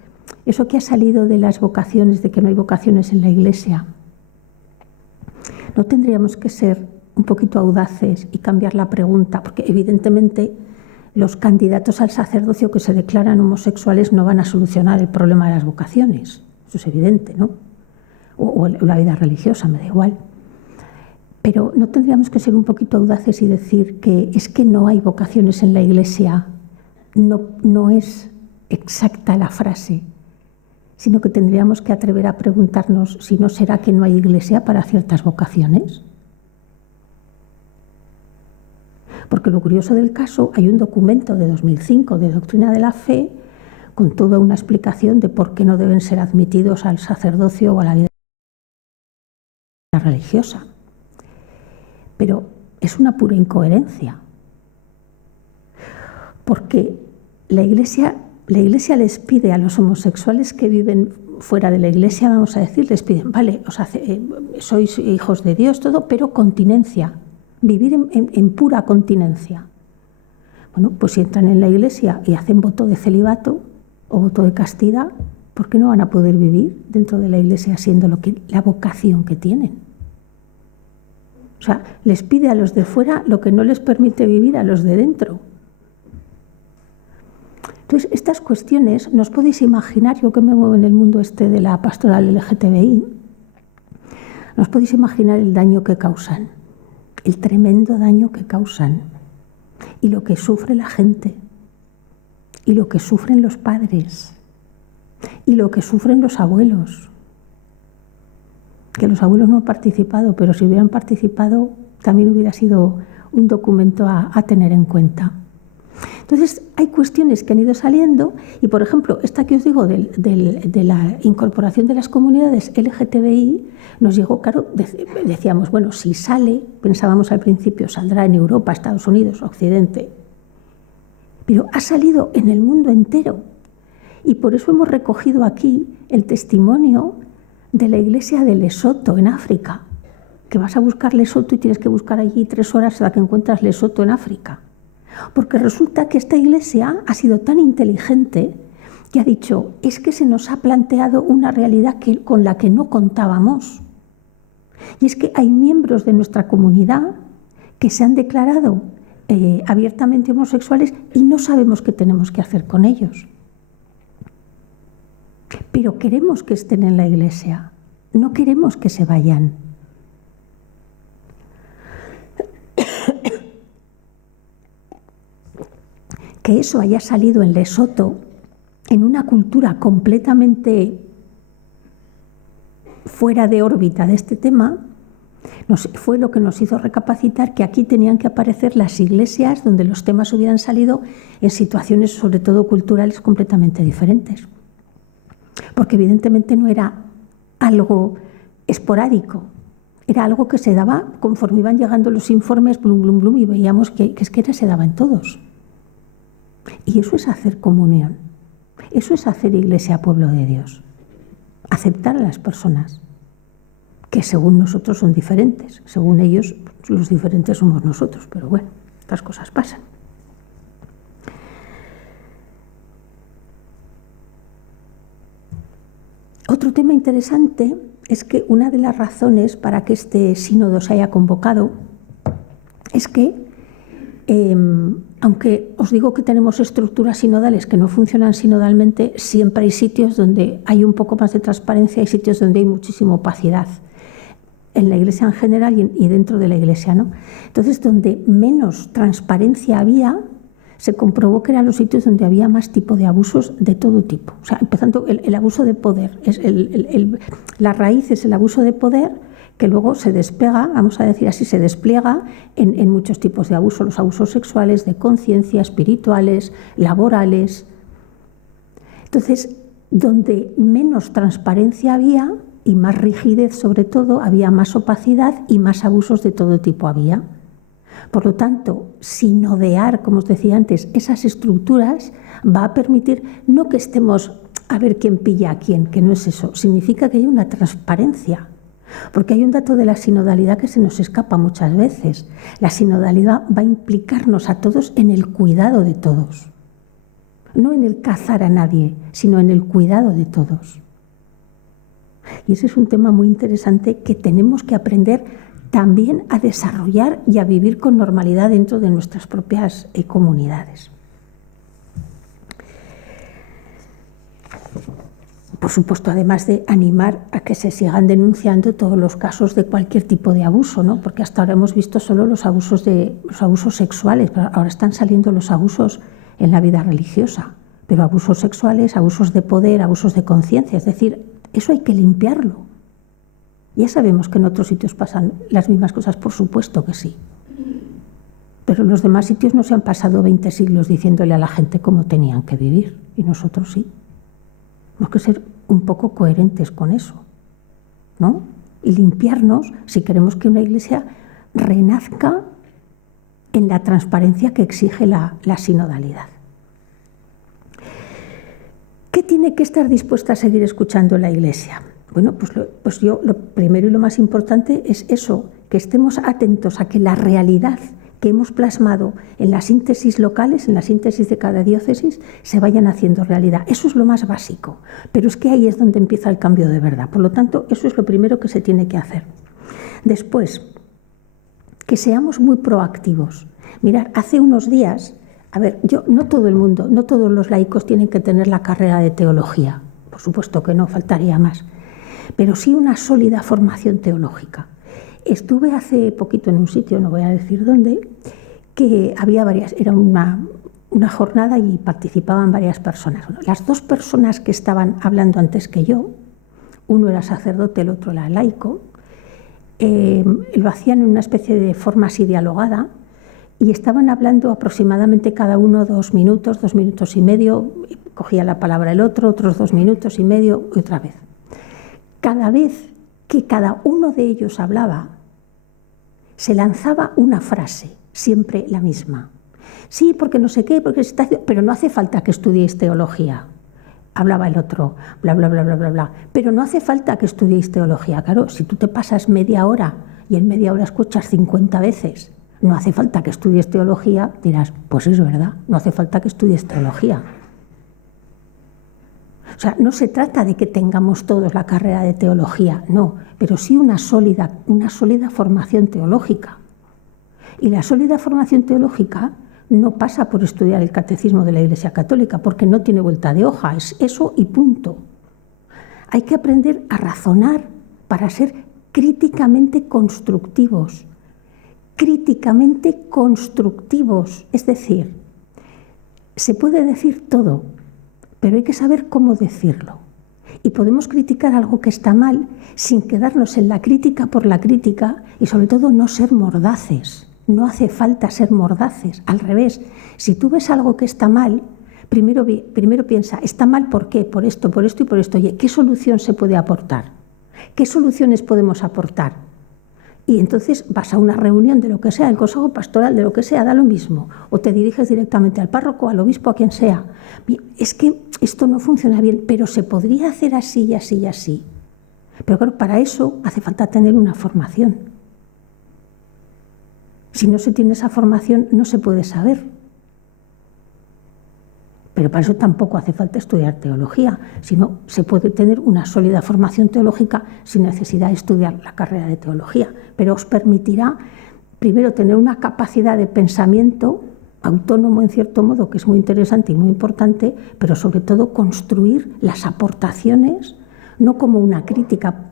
eso que ha salido de las vocaciones, de que no hay vocaciones en la Iglesia, ¿no tendríamos que ser un poquito audaces y cambiar la pregunta? Porque evidentemente los candidatos al sacerdocio que se declaran homosexuales no van a solucionar el problema de las vocaciones. Eso es evidente, ¿no? O la vida religiosa, me da igual. Pero ¿no tendríamos que ser un poquito audaces y decir que es que no hay vocaciones en la Iglesia? No es exacta la frase, sino que tendríamos que atrever a preguntarnos si no será que no hay Iglesia para ciertas vocaciones. Porque lo curioso del caso, hay un documento de 2005 de Doctrina de la Fe con toda una explicación de por qué no deben ser admitidos al sacerdocio o a la vida religiosa. Pero es una pura incoherencia. Porque la Iglesia les pide a los homosexuales que viven fuera de la Iglesia, vamos a decir, les piden, vale, sois hijos de Dios, todo, pero continencia, vivir en pura continencia. Bueno, pues si entran en la Iglesia y hacen voto de celibato o voto de castidad, ¿por qué no van a poder vivir dentro de la Iglesia siendo la vocación que tienen? O sea, les pide a los de fuera lo que no les permite vivir a los de dentro. Entonces, estas cuestiones, ¿no os podéis imaginar, yo que me muevo en el mundo de la pastoral LGTBI, no os podéis imaginar el daño que causan, el tremendo daño que causan, y lo que sufre la gente, y lo que sufren los padres, y lo que sufren los abuelos? Que los abuelos no han participado, pero si hubieran participado también hubiera sido un documento a tener en cuenta. Entonces, hay cuestiones que han ido saliendo y, por ejemplo, esta que os digo de la incorporación de las comunidades LGTBI nos llegó, claro, decíamos, bueno, si sale, pensábamos al principio, saldrá en Europa, Estados Unidos, Occidente, pero ha salido en el mundo entero y por eso hemos recogido aquí el testimonio de la iglesia de Lesoto, en África, que vas a buscar Lesoto y tienes que buscar allí 3 horas hasta que encuentras Lesoto en África. Porque resulta que esta iglesia ha sido tan inteligente que ha dicho, es que se nos ha planteado una realidad con la que no contábamos. Y es que hay miembros de nuestra comunidad que se han declarado abiertamente homosexuales y no sabemos qué tenemos que hacer con ellos. pero queremos que estén en la Iglesia, no queremos que se vayan. Que eso haya salido en Lesoto, en una cultura completamente fuera de órbita de este tema, fue lo que nos hizo recapacitar que aquí tenían que aparecer las iglesias donde los temas hubieran salido en situaciones, sobre todo culturales, completamente diferentes. Porque evidentemente no era algo esporádico, era algo que se daba conforme iban llegando los informes, blum, blum, blum, y veíamos que se daba en todos. Y eso es hacer comunión, eso es hacer iglesia, pueblo de Dios. Aceptar a las personas, que según nosotros son diferentes, según ellos los diferentes somos nosotros, pero bueno, estas cosas pasan. Otro tema interesante es que una de las razones para que este sínodo se haya convocado es que aunque os digo que tenemos estructuras sinodales que no funcionan sinodalmente, siempre hay sitios donde hay un poco más de transparencia y sitios donde hay muchísima opacidad, en la Iglesia en general y dentro de la Iglesia, ¿no? Entonces, donde menos transparencia había, se comprobó que eran los sitios donde había más tipo de abusos de todo tipo. O sea, empezando el abuso de poder, la raíz es el abuso de poder, que luego se despega, vamos a decir así, se despliega en muchos tipos de abusos, los abusos sexuales, de conciencia, espirituales, laborales. Entonces, donde menos transparencia había y más rigidez, sobre todo, había más opacidad y más abusos de todo tipo había. Por lo tanto, sinodear, como os decía antes, esas estructuras va a permitir no que estemos a ver quién pilla a quién, que no es eso, significa que hay una transparencia. Porque hay un dato de la sinodalidad que se nos escapa muchas veces. La sinodalidad va a implicarnos a todos en el cuidado de todos. No en el cazar a nadie, sino en el cuidado de todos. Y ese es un tema muy interesante que tenemos que aprender también a desarrollar y a vivir con normalidad dentro de nuestras propias comunidades. Por supuesto, además de animar a que se sigan denunciando todos los casos de cualquier tipo de abuso, ¿no? Porque hasta ahora hemos visto solo los abusos sexuales, pero ahora están saliendo los abusos en la vida religiosa, pero abusos sexuales, abusos de poder, abusos de conciencia, es decir, eso hay que limpiarlo. Ya sabemos que en otros sitios pasan las mismas cosas, por supuesto que sí, pero en los demás sitios no se han pasado 20 siglos diciéndole a la gente cómo tenían que vivir, y nosotros sí. Tenemos que ser un poco coherentes con eso, ¿no? Y limpiarnos si queremos que una iglesia renazca en la transparencia que exige la sinodalidad. ¿Qué tiene que estar dispuesta a seguir escuchando la iglesia? Bueno, pues yo lo primero y lo más importante es eso, que estemos atentos a que la realidad que hemos plasmado en las síntesis locales, en la síntesis de cada diócesis, se vayan haciendo realidad. Eso es lo más básico, pero es que ahí es donde empieza el cambio de verdad. Por lo tanto, eso es lo primero que se tiene que hacer. Después, que seamos muy proactivos. Mirad, hace unos días, no todo el mundo, no todos los laicos tienen que tener la carrera de teología, por supuesto que no, faltaría más, pero sí una sólida formación teológica. Estuve hace poquito en un sitio, no voy a decir dónde, que había era una jornada y participaban varias personas. Bueno, las dos personas que estaban hablando antes que yo, uno era sacerdote, el otro era laico, lo hacían en una especie de forma así dialogada y estaban hablando aproximadamente cada uno 2 minutos, 2 minutos y medio, cogía la palabra el otro, otros 2 minutos y medio y otra vez. Cada vez que cada uno de ellos hablaba, se lanzaba una frase, siempre la misma. Sí, porque no sé qué, pero no hace falta que estudiéis teología. Hablaba el otro, bla, bla, bla, bla, bla, bla. Pero no hace falta que estudiéis teología. Claro, si tú te pasas media hora y en media hora escuchas 50 veces, no hace falta que estudies teología, dirás, pues es verdad, no hace falta que estudies teología. O sea, no se trata de que tengamos todos la carrera de teología, no, pero sí una sólida formación teológica. Y la sólida formación teológica no pasa por estudiar el catecismo de la Iglesia Católica, porque no tiene vuelta de hoja, es eso y punto. hay que aprender a razonar para ser críticamente constructivos. Críticamente constructivos, es decir, se puede decir todo, pero hay que saber cómo decirlo. Y podemos criticar algo que está mal sin quedarnos en la crítica por la crítica y sobre todo no ser mordaces. No hace falta ser mordaces, al revés. Si tú ves algo que está mal, primero piensa, ¿está mal por qué? Por esto y por esto. Oye, ¿qué solución se puede aportar? ¿Qué soluciones podemos aportar? Y entonces vas a una reunión de lo que sea, el consejo pastoral, de lo que sea, da lo mismo. O te diriges directamente al párroco, al obispo, a quien sea. Es que esto no funciona bien, pero se podría hacer así y así y así. Pero claro, para eso hace falta tener una formación. Si no se tiene esa formación, no se puede saber. Pero para eso tampoco hace falta estudiar teología, sino se puede tener una sólida formación teológica sin necesidad de estudiar la carrera de teología. Pero os permitirá, primero, tener una capacidad de pensamiento autónomo, en cierto modo, que es muy interesante y muy importante, pero sobre todo construir las aportaciones, no como una crítica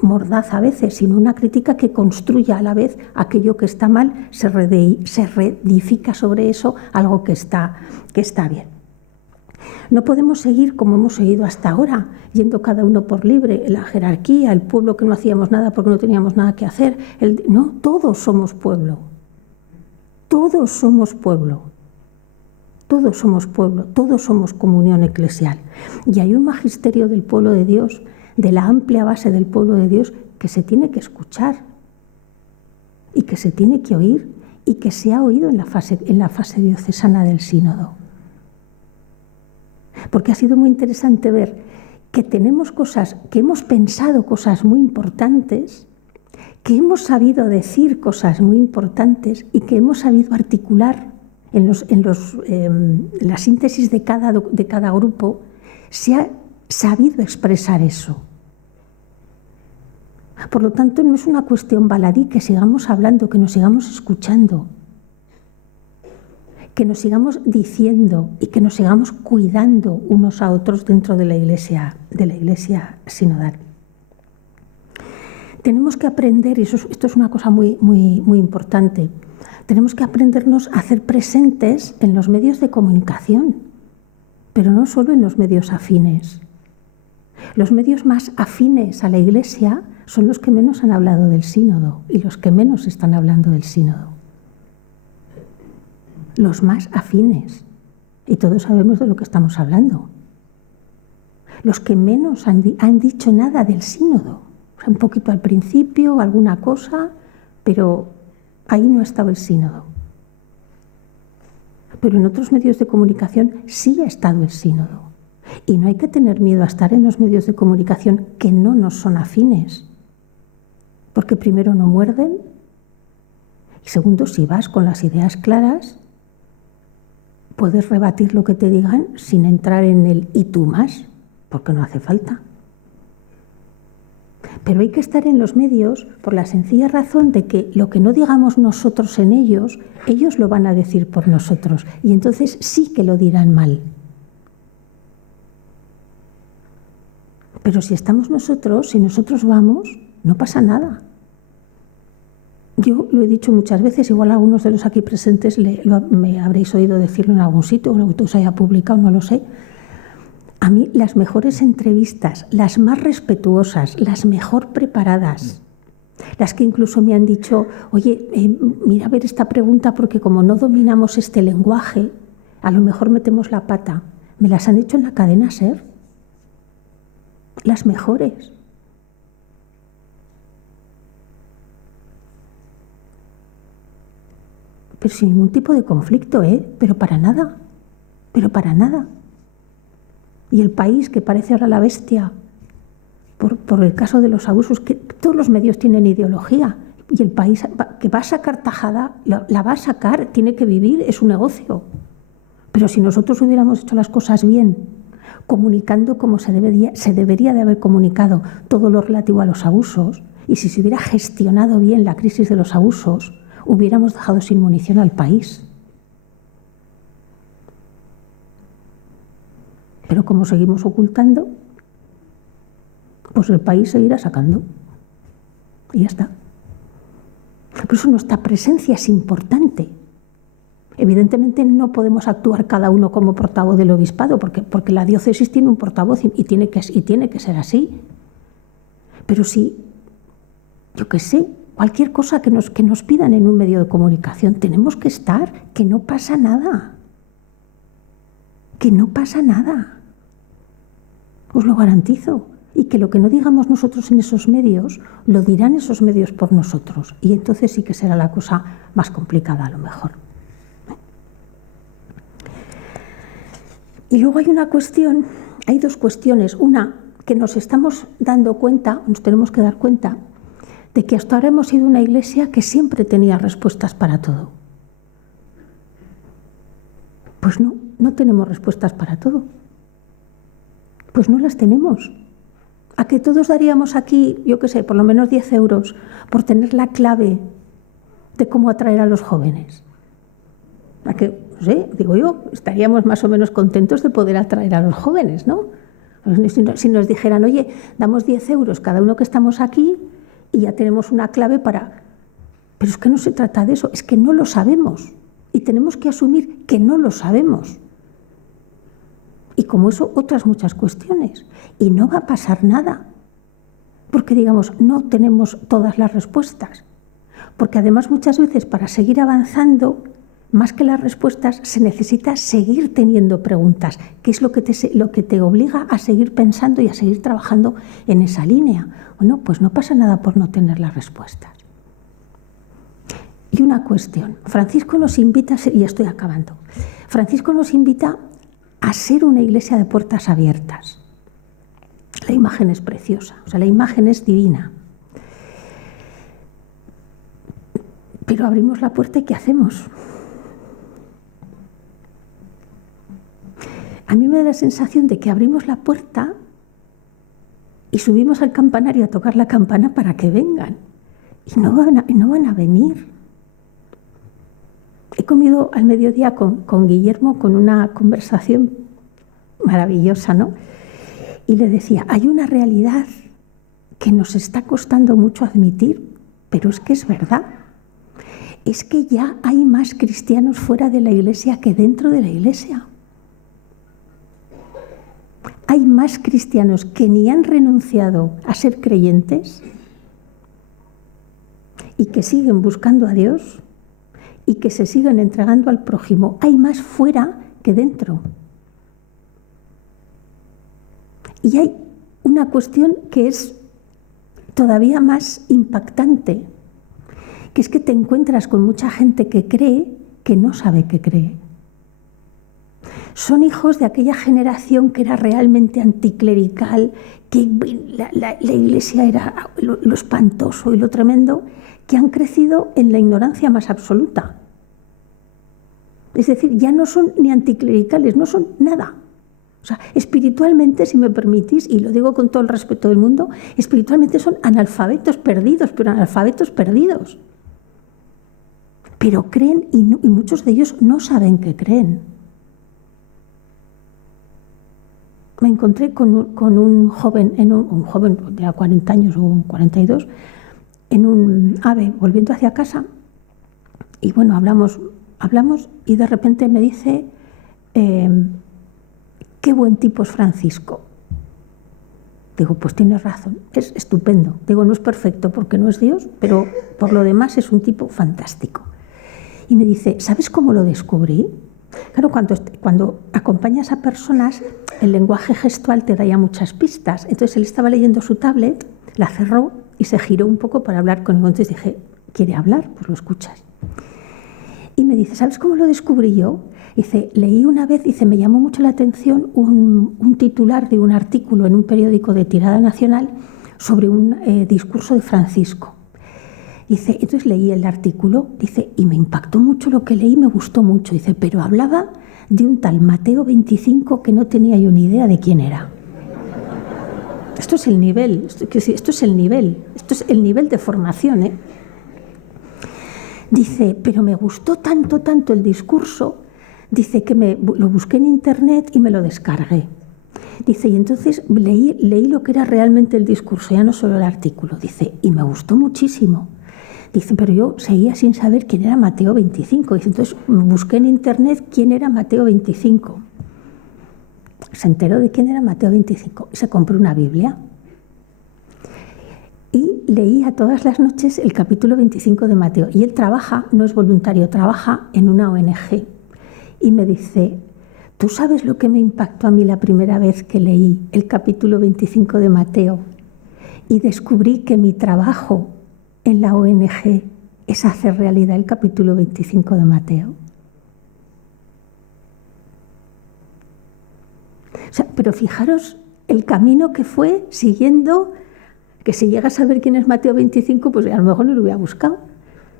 mordaz a veces, sino una crítica que construya a la vez aquello que está mal, se reedifica sobre eso algo que está bien. No podemos seguir como hemos seguido hasta ahora, yendo cada uno por libre, la jerarquía, el pueblo que no hacíamos nada porque no teníamos nada que hacer. No, todos somos pueblo. Todos somos pueblo. Todos somos pueblo, todos somos comunión eclesial. Y hay un magisterio del pueblo de Dios, de la amplia base del pueblo de Dios, que se tiene que escuchar y que se tiene que oír y que se ha oído en la fase diocesana del sínodo. Porque ha sido muy interesante ver que tenemos cosas, que hemos pensado cosas muy importantes, que hemos sabido decir cosas muy importantes y que hemos sabido articular en la síntesis de cada grupo, se ha sabido expresar eso. Por lo tanto, no es una cuestión baladí que sigamos hablando, que nos sigamos escuchando, que nos sigamos diciendo y que nos sigamos cuidando unos a otros dentro de la Iglesia sinodal. Tenemos que aprender, y esto es una cosa muy, muy, muy importante, tenemos que aprendernos a hacer presentes en los medios de comunicación, pero no solo en los medios afines. Los medios más afines a la Iglesia son los que menos han hablado del sínodo y los que menos están hablando del sínodo. Los más afines, y todos sabemos de lo que estamos hablando. Los que menos han dicho nada del sínodo, un poquito al principio, alguna cosa, pero ahí no ha estado el sínodo. Pero en otros medios de comunicación sí ha estado el sínodo. Y no hay que tener miedo a estar en los medios de comunicación que no nos son afines, porque primero no muerden, y segundo, si vas con las ideas claras, puedes rebatir lo que te digan sin entrar en el y tú más, porque no hace falta. Pero hay que estar en los medios por la sencilla razón de que lo que no digamos nosotros en ellos, ellos lo van a decir por nosotros, y entonces sí que lo dirán mal. Pero si estamos nosotros, si nosotros vamos, no pasa nada. Yo lo he dicho muchas veces, igual algunos de los aquí presentes me habréis oído decirlo en algún sitio, o lo se haya publicado, no lo sé. A mí las mejores entrevistas, las más respetuosas, las mejor preparadas, las que incluso me han dicho, oye, mira a ver esta pregunta porque como no dominamos este lenguaje, a lo mejor metemos la pata. Me las han hecho en la cadena SER. Las mejores. Pero sin ningún tipo de conflicto, pero para nada, Y el país que parece ahora la bestia, por el caso de los abusos, que todos los medios tienen ideología, y el país que va a sacar tajada, la va a sacar, tiene que vivir, es un negocio. Pero si nosotros hubiéramos hecho las cosas bien, comunicando como se debería de haber comunicado todo lo relativo a los abusos, y si se hubiera gestionado bien la crisis de los abusos, hubiéramos dejado sin munición al país. Pero como seguimos ocultando, pues el país seguirá sacando. Y ya está. Por eso nuestra presencia es importante. Evidentemente no podemos actuar cada uno como portavoz del obispado, porque la diócesis tiene un portavoz y tiene que ser así. Pero sí, yo qué sé, cualquier cosa que nos pidan en un medio de comunicación, tenemos que estar, que no pasa nada. Que no pasa nada. Os lo garantizo. Y que lo que no digamos nosotros en esos medios, lo dirán esos medios por nosotros. Y entonces sí que será la cosa más complicada a lo mejor. Y luego hay una cuestión, hay dos cuestiones. Una, que nos estamos dando cuenta, nos tenemos que dar cuenta, de que hasta ahora hemos sido una iglesia que siempre tenía respuestas para todo. Pues no tenemos respuestas para todo. Pues no las tenemos. ¿A que todos daríamos aquí, yo qué sé, por lo menos 10 euros por tener la clave de cómo atraer a los jóvenes? ¿A que, no sé, digo yo, estaríamos más o menos contentos de poder atraer a los jóvenes, ¿no? Si nos dijeran, oye, damos 10 euros cada uno que estamos aquí y ya tenemos una clave para... Pero es que no se trata de eso, es que no lo sabemos y tenemos que asumir que no lo sabemos. Y como eso, otras muchas cuestiones. Y no va a pasar nada, porque digamos, no tenemos todas las respuestas. Porque además muchas veces para seguir avanzando, más que las respuestas, se necesita seguir teniendo preguntas, que es lo que te obliga a seguir pensando y a seguir trabajando en esa línea. Bueno, pues no pasa nada por no tener las respuestas. Y una cuestión, Francisco nos invita, y estoy acabando, Francisco nos invita a ser una iglesia de puertas abiertas. La imagen es preciosa, o sea, la imagen es divina. Pero abrimos la puerta y ¿qué hacemos? A mí me da la sensación de que abrimos la puerta y subimos al campanario a tocar la campana para que vengan. Y no van a venir. He comido al mediodía con Guillermo con una conversación maravillosa, ¿no? Y le decía, hay una realidad que nos está costando mucho admitir, pero es que es verdad. Es que ya hay más cristianos fuera de la iglesia que dentro de la iglesia. Hay más cristianos que ni han renunciado a ser creyentes y que siguen buscando a Dios y que se siguen entregando al prójimo. Hay más fuera que dentro. Y hay una cuestión que es todavía más impactante, que es que te encuentras con mucha gente que cree que no sabe que cree. Son hijos de aquella generación que era realmente anticlerical, que la iglesia era lo espantoso y lo tremendo, que han crecido en la ignorancia más absoluta. Es decir, ya no son ni anticlericales, no son nada. O sea, espiritualmente, si me permitís, y lo digo con todo el respeto del mundo, espiritualmente son analfabetos perdidos, pero analfabetos perdidos. Pero creen y muchos de ellos no saben que creen. Me encontré con un joven, un joven de 40 años o 42, en un AVE volviendo hacia casa, y bueno, hablamos y de repente me dice, qué buen tipo es Francisco. Digo, pues tienes razón, es estupendo. Digo, no es perfecto porque no es Dios, pero por lo demás es un tipo fantástico. Y me dice, ¿sabes cómo lo descubrí? Claro, cuando acompañas a personas, el lenguaje gestual te da ya muchas pistas. Entonces él estaba leyendo su tablet, la cerró y se giró un poco para hablar conmigo. Entonces dije, ¿quiere hablar? Pues lo escuchas. Y me dice, ¿sabes cómo lo descubrí yo? Dice, leí una vez, dice, me llamó mucho la atención un titular de un artículo en un periódico de tirada nacional sobre un discurso de Francisco. Dice, entonces leí el artículo, dice, y me impactó mucho lo que leí, me gustó mucho. Dice, pero hablaba de un tal Mateo 25 que no tenía yo ni idea de quién era. Esto es el nivel, esto es el nivel de formación, ¿eh? Dice, pero me gustó tanto el discurso, dice que lo busqué en internet y me lo descargué. Dice, y entonces leí lo que era realmente el discurso, ya no solo el artículo. Dice, y me gustó muchísimo. Dice, pero yo seguía sin saber quién era Mateo 25. Dice, entonces busqué en internet quién era Mateo 25. Se enteró de quién era Mateo 25 y se compró una Biblia. Y leía todas las noches el capítulo 25 de Mateo. Y él trabaja, no es voluntario, trabaja en una ONG. Y me dice, ¿tú sabes lo que me impactó a mí la primera vez que leí el capítulo 25 de Mateo? Y descubrí que mi trabajo en la ONG es hacer realidad el capítulo 25 de Mateo. O sea, pero fijaros el camino que fue siguiendo, que si llega a saber quién es Mateo 25, pues a lo mejor no lo hubiera buscado.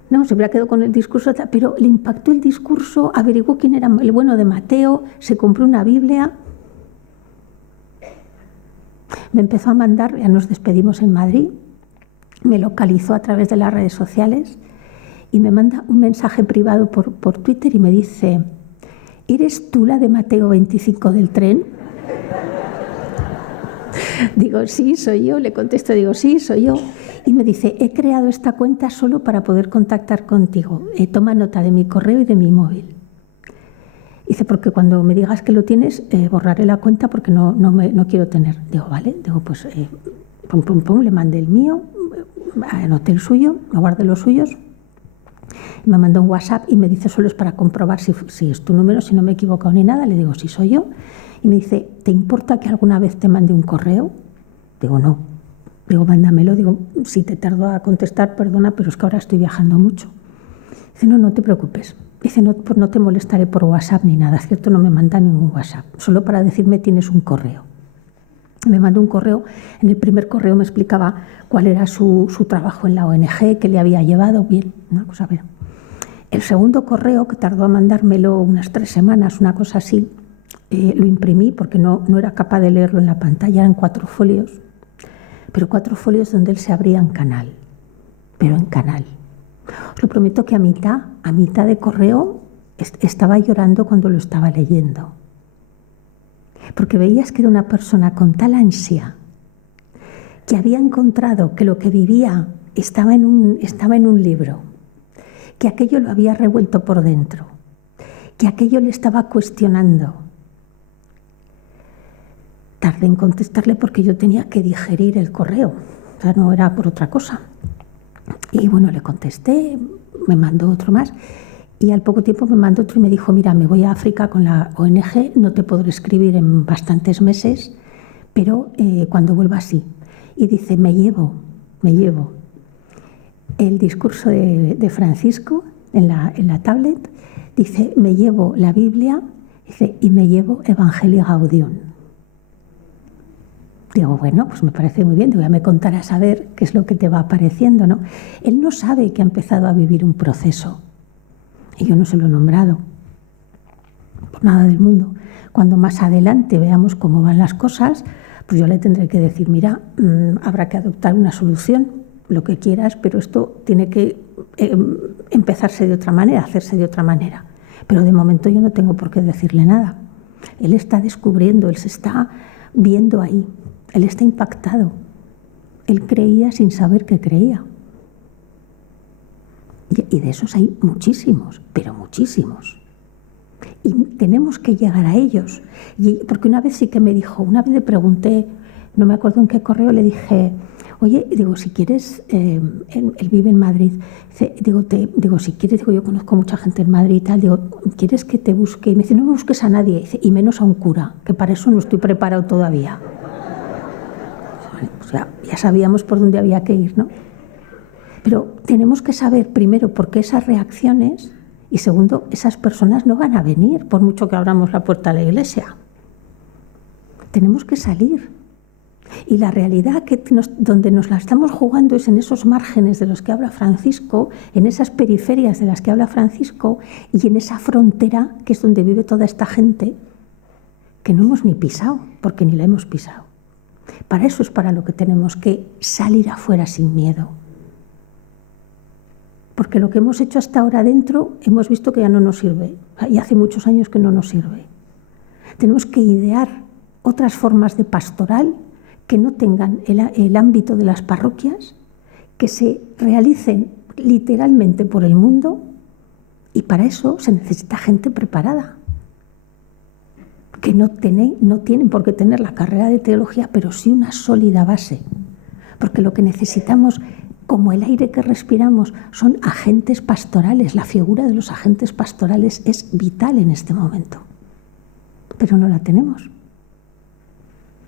No, se hubiera quedado con el discurso, pero le impactó el discurso, averiguó quién era el bueno de Mateo, se compró una Biblia. Me empezó a mandar, ya nos despedimos en Madrid, me localizó a través de las redes sociales y me manda un mensaje privado por Twitter y me dice, ¿eres tú la de Mateo 25 del tren? Digo, sí, soy yo. Le contesto, digo, sí, soy yo. Y me dice, he creado esta cuenta solo para poder contactar contigo. Toma nota de mi correo y de mi móvil. Dice, porque cuando me digas que lo tienes, borraré la cuenta porque no quiero tener. Digo, vale. Digo, pues, pum, pum, pum, le mandé el mío, anoté el suyo, me guardé los suyos. Me mandó un WhatsApp y me dice, solo es para comprobar si es tu número, si no me he equivocado ni nada. Le digo, sí, soy yo. Y me dice, ¿te importa que alguna vez te mande un correo? Digo, no. Digo, mándamelo. Digo, si te tardo a contestar, perdona, pero es que ahora estoy viajando mucho. Dice, no te preocupes. Dice, no te molestaré por WhatsApp ni nada. Es cierto, no me manda ningún WhatsApp. Solo para decirme, tienes un correo. Me mandó un correo. En el primer correo me explicaba cuál era su trabajo en la ONG, que le había llevado. Bien, una cosa, bien. El segundo correo, que tardó a mandármelo unas 3 semanas, una cosa así, lo imprimí porque no era capaz de leerlo en la pantalla, eran 4 folios, pero 4 folios donde él se abría en canal, pero en canal. Os lo prometo que a mitad de correo estaba llorando cuando lo estaba leyendo, porque veías que era una persona con tal ansia, que había encontrado que lo que vivía estaba en un libro, que aquello lo había revuelto por dentro, que aquello le estaba cuestionando. Tardé en contestarle porque yo tenía que digerir el correo, o sea, no era por otra cosa. Y bueno, le contesté, me mandó otro más y al poco tiempo me mandó otro y me dijo, mira, me voy a África con la ONG, no te podré escribir en bastantes meses, pero cuando vuelva sí. Y dice, me llevo el discurso de Francisco en la tablet, dice, me llevo la Biblia, dice, y me llevo Evangelii Gaudium. Digo, bueno, pues me parece muy bien, digo, ya me contarás a ver qué es lo que te va apareciendo, ¿no? Él no sabe que ha empezado a vivir un proceso y yo no se lo he nombrado por nada del mundo. Cuando más adelante veamos cómo van las cosas, pues yo le tendré que decir, mira, habrá que adoptar una solución, lo que quieras, pero esto tiene que empezarse de otra manera, hacerse de otra manera. Pero de momento yo no tengo por qué decirle nada. Él está descubriendo, él se está viendo ahí, él está impactado. Él creía sin saber que creía. Y de esos hay muchísimos, pero muchísimos. Y tenemos que llegar a ellos. Porque una vez sí que me dijo, una vez le pregunté, no me acuerdo en qué correo, le dije, oye, digo, si quieres, él vive en Madrid, digo, si quieres, digo, yo conozco mucha gente en Madrid y tal, digo, ¿quieres que te busque? Y me dice, no me busques a nadie, dice, y menos a un cura, que para eso no estoy preparado todavía. O sea, ya sabíamos por dónde había que ir, ¿no? Pero tenemos que saber, primero, por qué esas reacciones, y segundo, esas personas no van a venir, por mucho que abramos la puerta a la iglesia. Tenemos que salir. Y la realidad donde nos la estamos jugando es en esos márgenes de los que habla Francisco, en esas periferias de las que habla Francisco y en esa frontera que es donde vive toda esta gente que no hemos ni pisado, porque ni la hemos pisado. Para eso es para lo que tenemos que salir afuera sin miedo. Porque lo que hemos hecho hasta ahora dentro hemos visto que ya no nos sirve. Y hace muchos años que no nos sirve. Tenemos que idear otras formas de pastoral que no tengan el ámbito de las parroquias, que se realicen literalmente por el mundo, y para eso se necesita gente preparada, que no tienen por qué tener la carrera de teología, pero sí una sólida base, porque lo que necesitamos, como el aire que respiramos, son agentes pastorales. La figura de los agentes pastorales es vital en este momento, pero no la tenemos,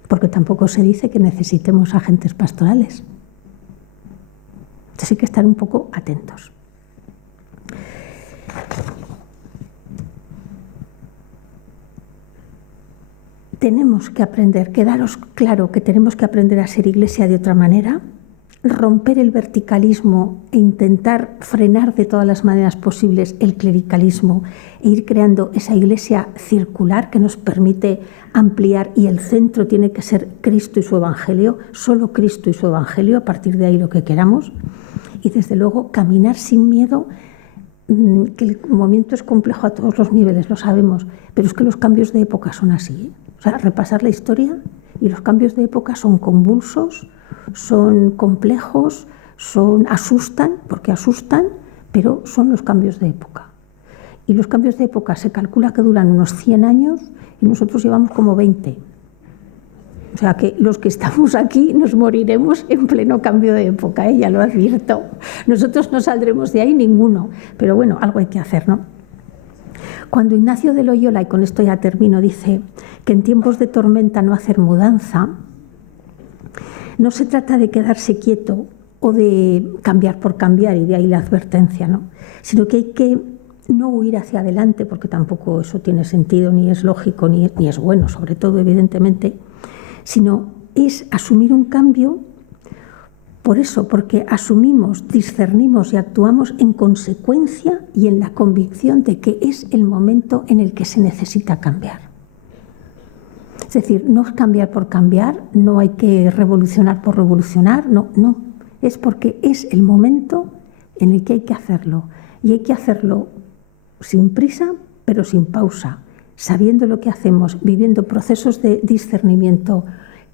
porque tampoco se dice que necesitemos agentes pastorales. Entonces hay que estar un poco atentos. Tenemos que aprender, quedaros claro que tenemos que aprender a ser iglesia de otra manera, romper el verticalismo e intentar frenar de todas las maneras posibles el clericalismo e ir creando esa iglesia circular que nos permite ampliar, y el centro tiene que ser Cristo y su Evangelio, solo Cristo y su Evangelio, a partir de ahí lo que queramos, y desde luego caminar sin miedo, que el movimiento es complejo a todos los niveles, lo sabemos, pero es que los cambios de época son así, ¿eh? O sea, repasar la historia y los cambios de época son convulsos, son complejos, asustan, porque asustan, pero son los cambios de época. Y los cambios de época se calcula que duran unos 100 años y nosotros llevamos como 20. O sea que los que estamos aquí nos moriremos en pleno cambio de época, ya lo advierto. Nosotros no saldremos de ahí ninguno, pero bueno, algo hay que hacer, ¿no? Cuando Ignacio de Loyola, y con esto ya termino, dice que en tiempos de tormenta no hacer mudanza, no se trata de quedarse quieto o de cambiar por cambiar, y de ahí la advertencia, ¿no? Sino que hay que no huir hacia adelante, porque tampoco eso tiene sentido, ni es lógico, ni es bueno, sobre todo, evidentemente, sino es asumir un cambio. Por eso, porque asumimos, discernimos y actuamos en consecuencia y en la convicción de que es el momento en el que se necesita cambiar. Es decir, no es cambiar por cambiar, no hay que revolucionar por revolucionar, no. Es porque es el momento en el que hay que hacerlo. Y hay que hacerlo sin prisa, pero sin pausa, sabiendo lo que hacemos, viviendo procesos de discernimiento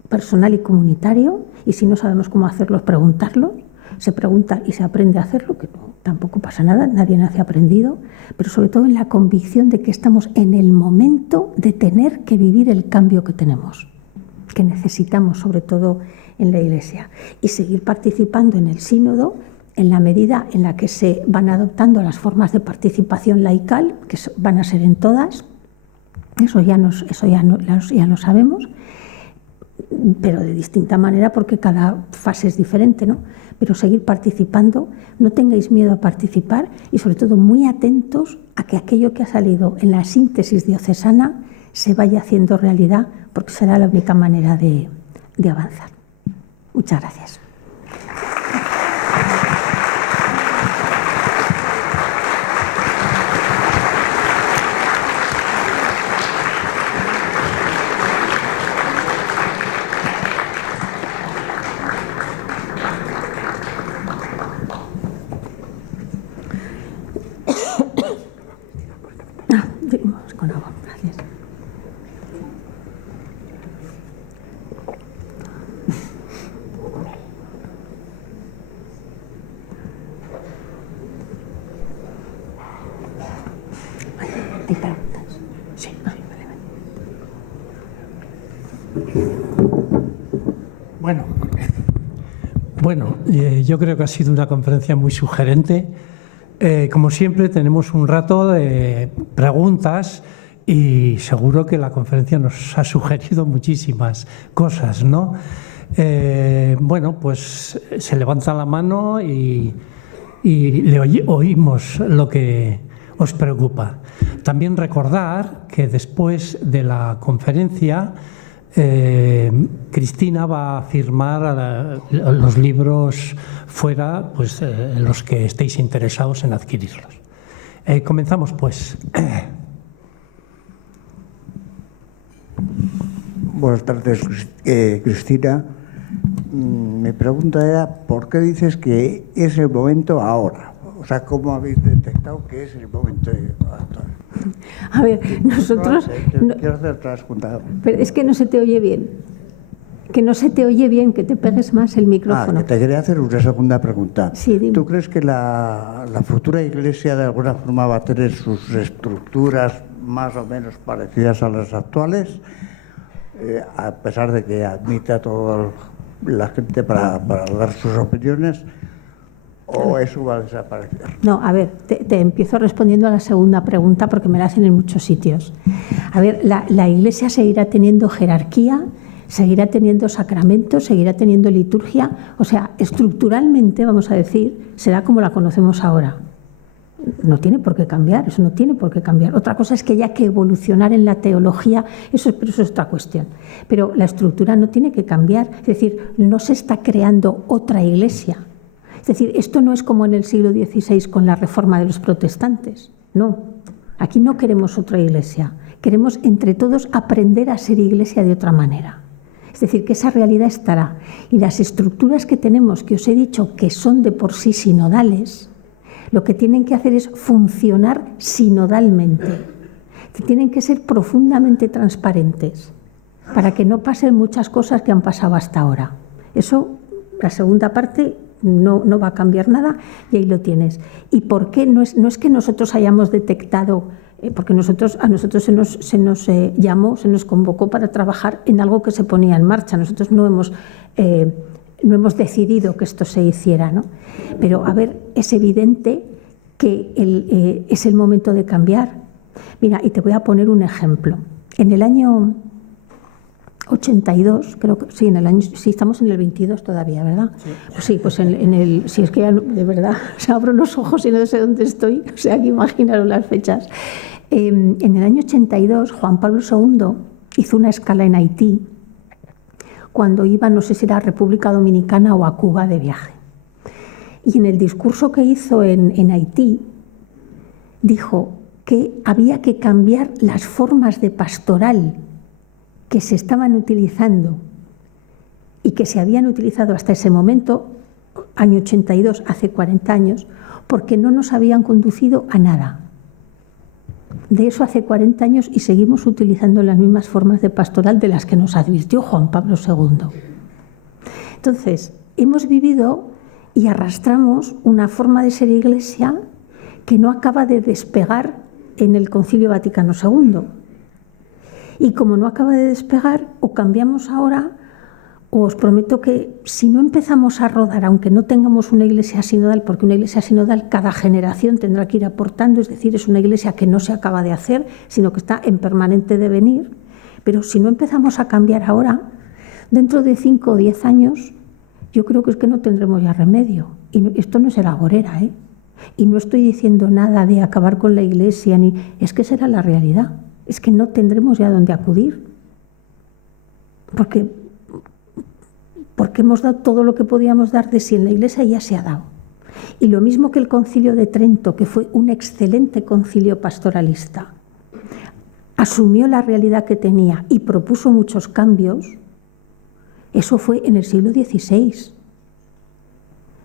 personal y comunitario, y si no sabemos cómo hacerlo, preguntarlo. Se pregunta y se aprende a hacerlo, que tampoco pasa nada, nadie nace aprendido, pero sobre todo en la convicción de que estamos en el momento de tener que vivir el cambio que tenemos, que necesitamos, sobre todo en la Iglesia, y seguir participando en el sínodo en la medida en la que se van adoptando las formas de participación laical, que van a ser en todas. Eso ya lo sabemos, pero de distinta manera, porque cada fase es diferente, ¿no? Pero seguir participando, no tengáis miedo a participar, y sobre todo muy atentos a que aquello que ha salido en la síntesis diocesana se vaya haciendo realidad, porque será la única manera de avanzar. Muchas gracias. Con agua, gracias. ¿Hay preguntas? Sí, vale. Bueno, yo creo que ha sido una conferencia muy sugerente. Como siempre, tenemos un rato de preguntas y seguro que la conferencia nos ha sugerido muchísimas cosas, ¿no? Bueno, pues se levanta la mano y oímos lo que os preocupa. También recordar que después de la conferencia Cristina va a firmar los libros fuera, pues los que estéis interesados en adquirirlos. Comenzamos, pues. Buenas tardes, Cristina. Mi pregunta era, ¿por qué dices que es el momento ahora? O sea, ¿cómo habéis detectado que es el momento actual? A ver, nosotros... no- Quiero hacer otra pregunta. pero es que no se te oye bien. Que no se te oye bien, que te pegues más el micrófono. Que te quería hacer una segunda pregunta. Sí, dime. ¿Tú crees que la futura iglesia de alguna forma va a tener sus estructuras más o menos parecidas a las actuales? A pesar de que admite a toda la gente para dar sus opiniones, ¿o eso va a desaparecer? No, a ver, te empiezo respondiendo a la segunda pregunta porque me la hacen en muchos sitios. A ver, la Iglesia seguirá teniendo jerarquía, seguirá teniendo sacramentos, seguirá teniendo liturgia. O sea, estructuralmente, vamos a decir, será como la conocemos ahora. No tiene por qué cambiar, eso no tiene por qué cambiar. Otra cosa es que haya que evolucionar en la teología, pero eso es otra cuestión. Pero la estructura no tiene que cambiar, es decir, no se está creando otra iglesia. Es decir, esto no es como en el siglo XVI con la reforma de los protestantes, no. Aquí no queremos otra iglesia, queremos entre todos aprender a ser iglesia de otra manera. Es decir, que esa realidad estará. Y las estructuras que tenemos, que os he dicho que son de por sí sinodales, lo que tienen que hacer es funcionar sinodalmente. Tienen que ser profundamente transparentes para que no pasen muchas cosas que han pasado hasta ahora. Eso, la segunda parte, no va a cambiar nada y ahí lo tienes. ¿Y por qué? No es que nosotros hayamos detectado, porque a nosotros se nos llamó, se nos convocó para trabajar en algo que se ponía en marcha. Nosotros no hemos decidido que esto se hiciera, ¿no? Pero, a ver, es evidente que es el momento de cambiar. Mira, y te voy a poner un ejemplo. En el año 82, creo que sí, sí, estamos en el 22 todavía, ¿verdad? Sí. Pues sí, pues si es que ya de verdad, o sea, abro los ojos y no sé dónde estoy, o sea, que imaginaros las fechas. En el año 82, Juan Pablo II hizo una escala en Haití cuando iba, no sé si era a República Dominicana o a Cuba de viaje. Y en el discurso que hizo en Haití, dijo que había que cambiar las formas de pastoral que se estaban utilizando y que se habían utilizado hasta ese momento, año 82, hace 40 años, porque no nos habían conducido a nada. De eso hace 40 años y seguimos utilizando las mismas formas de pastoral de las que nos advirtió Juan Pablo II. Entonces, hemos vivido y arrastramos una forma de ser iglesia que no acaba de despegar en el Concilio Vaticano II. Y como no acaba de despegar, o cambiamos ahora, o os prometo que si no empezamos a rodar, aunque no tengamos una iglesia sinodal, porque una iglesia sinodal cada generación tendrá que ir aportando, es decir, es una iglesia que no se acaba de hacer, sino que está en permanente devenir, pero si no empezamos a cambiar ahora, dentro de 5 o 10 años, yo creo que es que no tendremos ya remedio. Y esto no será agorera, ¿eh? Y no estoy diciendo nada de acabar con la iglesia, ni es que será la realidad. Es que no tendremos ya dónde acudir. Porque hemos dado todo lo que podíamos dar de sí en la iglesia, ya se ha dado. Y lo mismo que el Concilio de Trento, que fue un excelente concilio pastoralista, asumió la realidad que tenía y propuso muchos cambios, eso fue en el siglo XVI.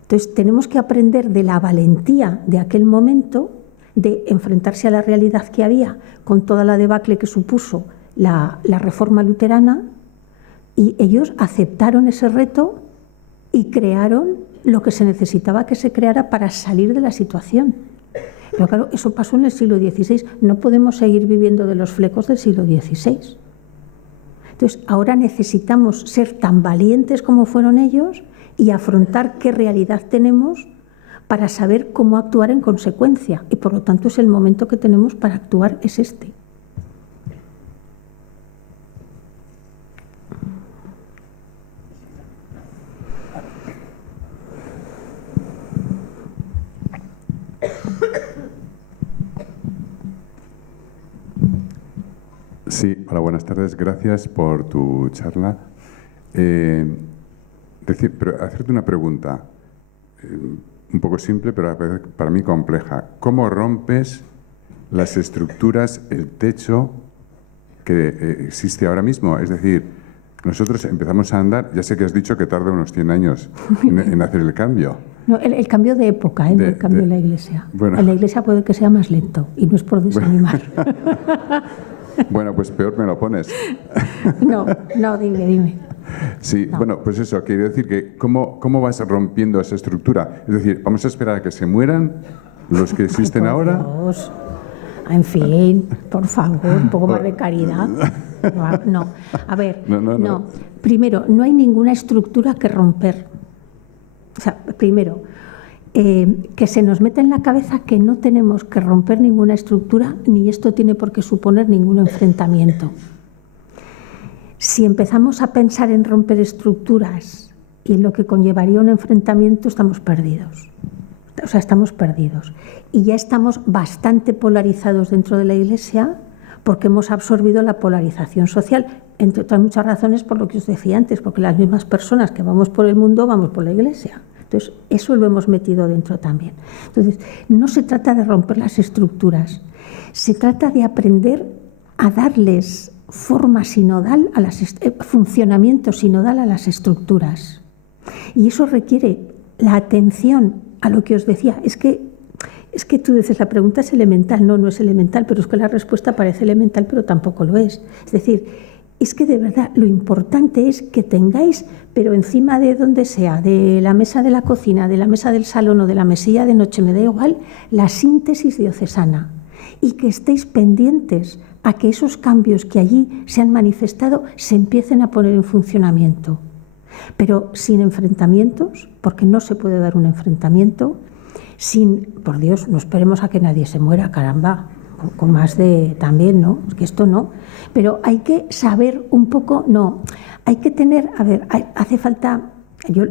Entonces tenemos que aprender de la valentía de aquel momento, de enfrentarse a la realidad que había con toda la debacle que supuso la reforma luterana, y ellos aceptaron ese reto y crearon lo que se necesitaba que se creara para salir de la situación. Pero claro, eso pasó en el siglo XVI. No podemos seguir viviendo de los flecos del siglo XVI. Entonces, ahora necesitamos ser tan valientes como fueron ellos y afrontar qué realidad tenemos para saber cómo actuar en consecuencia. Y por lo tanto es el momento que tenemos para actuar, es este. Sí, hola, buenas tardes. Gracias por tu charla. Pero hacerte una pregunta, un poco simple, pero a veces para mí compleja. ¿Cómo rompes las estructuras, el techo que existe ahora mismo? Es decir, nosotros empezamos a andar, ya sé que has dicho que tarda unos 100 años en hacer el cambio. No, el cambio de época, no el cambio en la Iglesia. Bueno. En la Iglesia puede que sea más lento, y no es por desanimar. Bueno, pues peor me lo pones. No, dime. Sí, No. bueno, pues eso, quiero decir que ¿cómo vas rompiendo esa estructura? Es decir, ¿vamos a esperar a que se mueran los que existen Ay, por ahora? Dios. En fin, por favor, un poco más de caridad. No, a ver, No. Primero, no hay ninguna estructura que romper. O sea, primero, que se nos mete en la cabeza que no tenemos que romper ninguna estructura, ni esto tiene por qué suponer ningún enfrentamiento. Si empezamos a pensar en romper estructuras y en lo que conllevaría un enfrentamiento, estamos perdidos. O sea, estamos perdidos. Y ya estamos bastante polarizados dentro de la Iglesia porque hemos absorbido la polarización social, entre otras muchas razones por lo que os decía antes, porque las mismas personas que vamos por el mundo vamos por la Iglesia. Entonces, eso lo hemos metido dentro también. Entonces, no se trata de romper las estructuras, se trata de aprender a darles forma sinodal, funcionamiento sinodal a las estructuras. Y eso requiere la atención a lo que os decía. Es que tú dices, la pregunta es elemental. No es elemental, pero es que la respuesta parece elemental, pero tampoco lo es. Es decir, es que de verdad lo importante es que tengáis, pero encima de donde sea, de la mesa de la cocina, de la mesa del salón o de la mesilla de noche, me da igual, la síntesis diocesana. Y que estéis pendientes a que esos cambios que allí se han manifestado se empiecen a poner en funcionamiento. Pero sin enfrentamientos, porque no se puede dar un enfrentamiento, por Dios, no esperemos a que nadie se muera, caramba, con más de también, ¿no? Es que esto no. Pero hay que saber un poco, hay que tener, hace falta, yo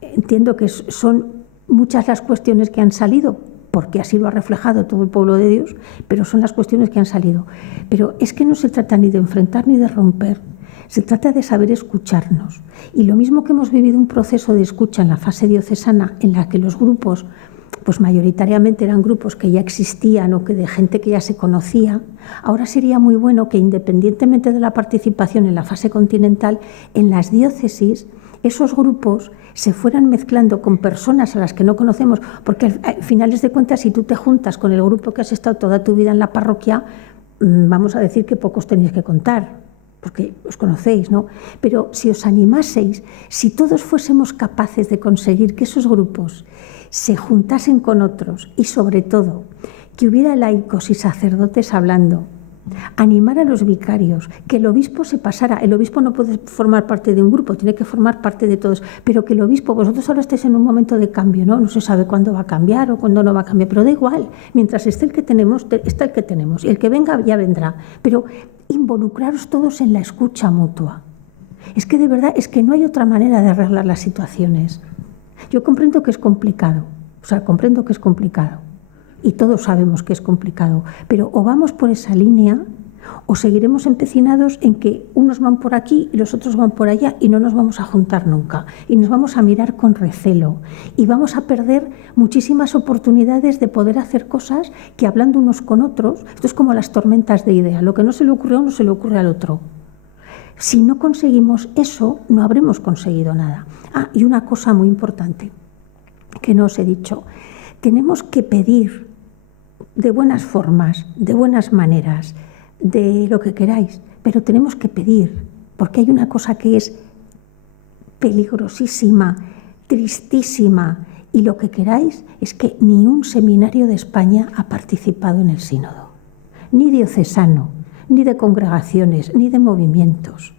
entiendo que son muchas las cuestiones que han salido, porque así lo ha reflejado todo el pueblo de Dios, pero son las cuestiones que han salido. Pero es que no se trata ni de enfrentar ni de romper, se trata de saber escucharnos. Y lo mismo que hemos vivido un proceso de escucha en la fase diocesana, en la que los grupos, pues mayoritariamente eran grupos que ya existían o que de gente que ya se conocía, ahora sería muy bueno que independientemente de la participación en la fase continental, en las diócesis, esos grupos se fueran mezclando con personas a las que no conocemos, porque al finales de cuentas, si tú te juntas con el grupo que has estado toda tu vida en la parroquia, vamos a decir que pocos tenéis que contar, porque os conocéis, ¿no? Pero si os animaseis, si todos fuésemos capaces de conseguir que esos grupos se juntasen con otros y sobre todo que hubiera laicos y sacerdotes hablando, animar a los vicarios, que el obispo se pasara. El obispo no puede formar parte de un grupo, tiene que formar parte de todos, pero que el obispo, vosotros ahora estéis en un momento de cambio, ¿no? No se sabe cuándo va a cambiar o cuándo no va a cambiar, pero da igual, mientras esté el que tenemos, está el que tenemos, y el que venga ya vendrá, pero involucraros todos en la escucha mutua. Es que de verdad, es que no hay otra manera de arreglar las situaciones. Yo comprendo que es complicado, y todos sabemos que es complicado, pero o vamos por esa línea o seguiremos empecinados en que unos van por aquí y los otros van por allá y no nos vamos a juntar nunca y nos vamos a mirar con recelo y vamos a perder muchísimas oportunidades de poder hacer cosas que hablando unos con otros, esto es como las tormentas de idea, lo que no se le ocurre a uno se le ocurre al otro. Si no conseguimos eso, no habremos conseguido nada. Y una cosa muy importante que no os he dicho, tenemos que pedir de buenas formas, de buenas maneras, de lo que queráis, pero tenemos que pedir, porque hay una cosa que es peligrosísima, tristísima, y lo que queráis es que ni un seminario de España ha participado en el sínodo, ni diocesano, ni de congregaciones, ni de movimientos.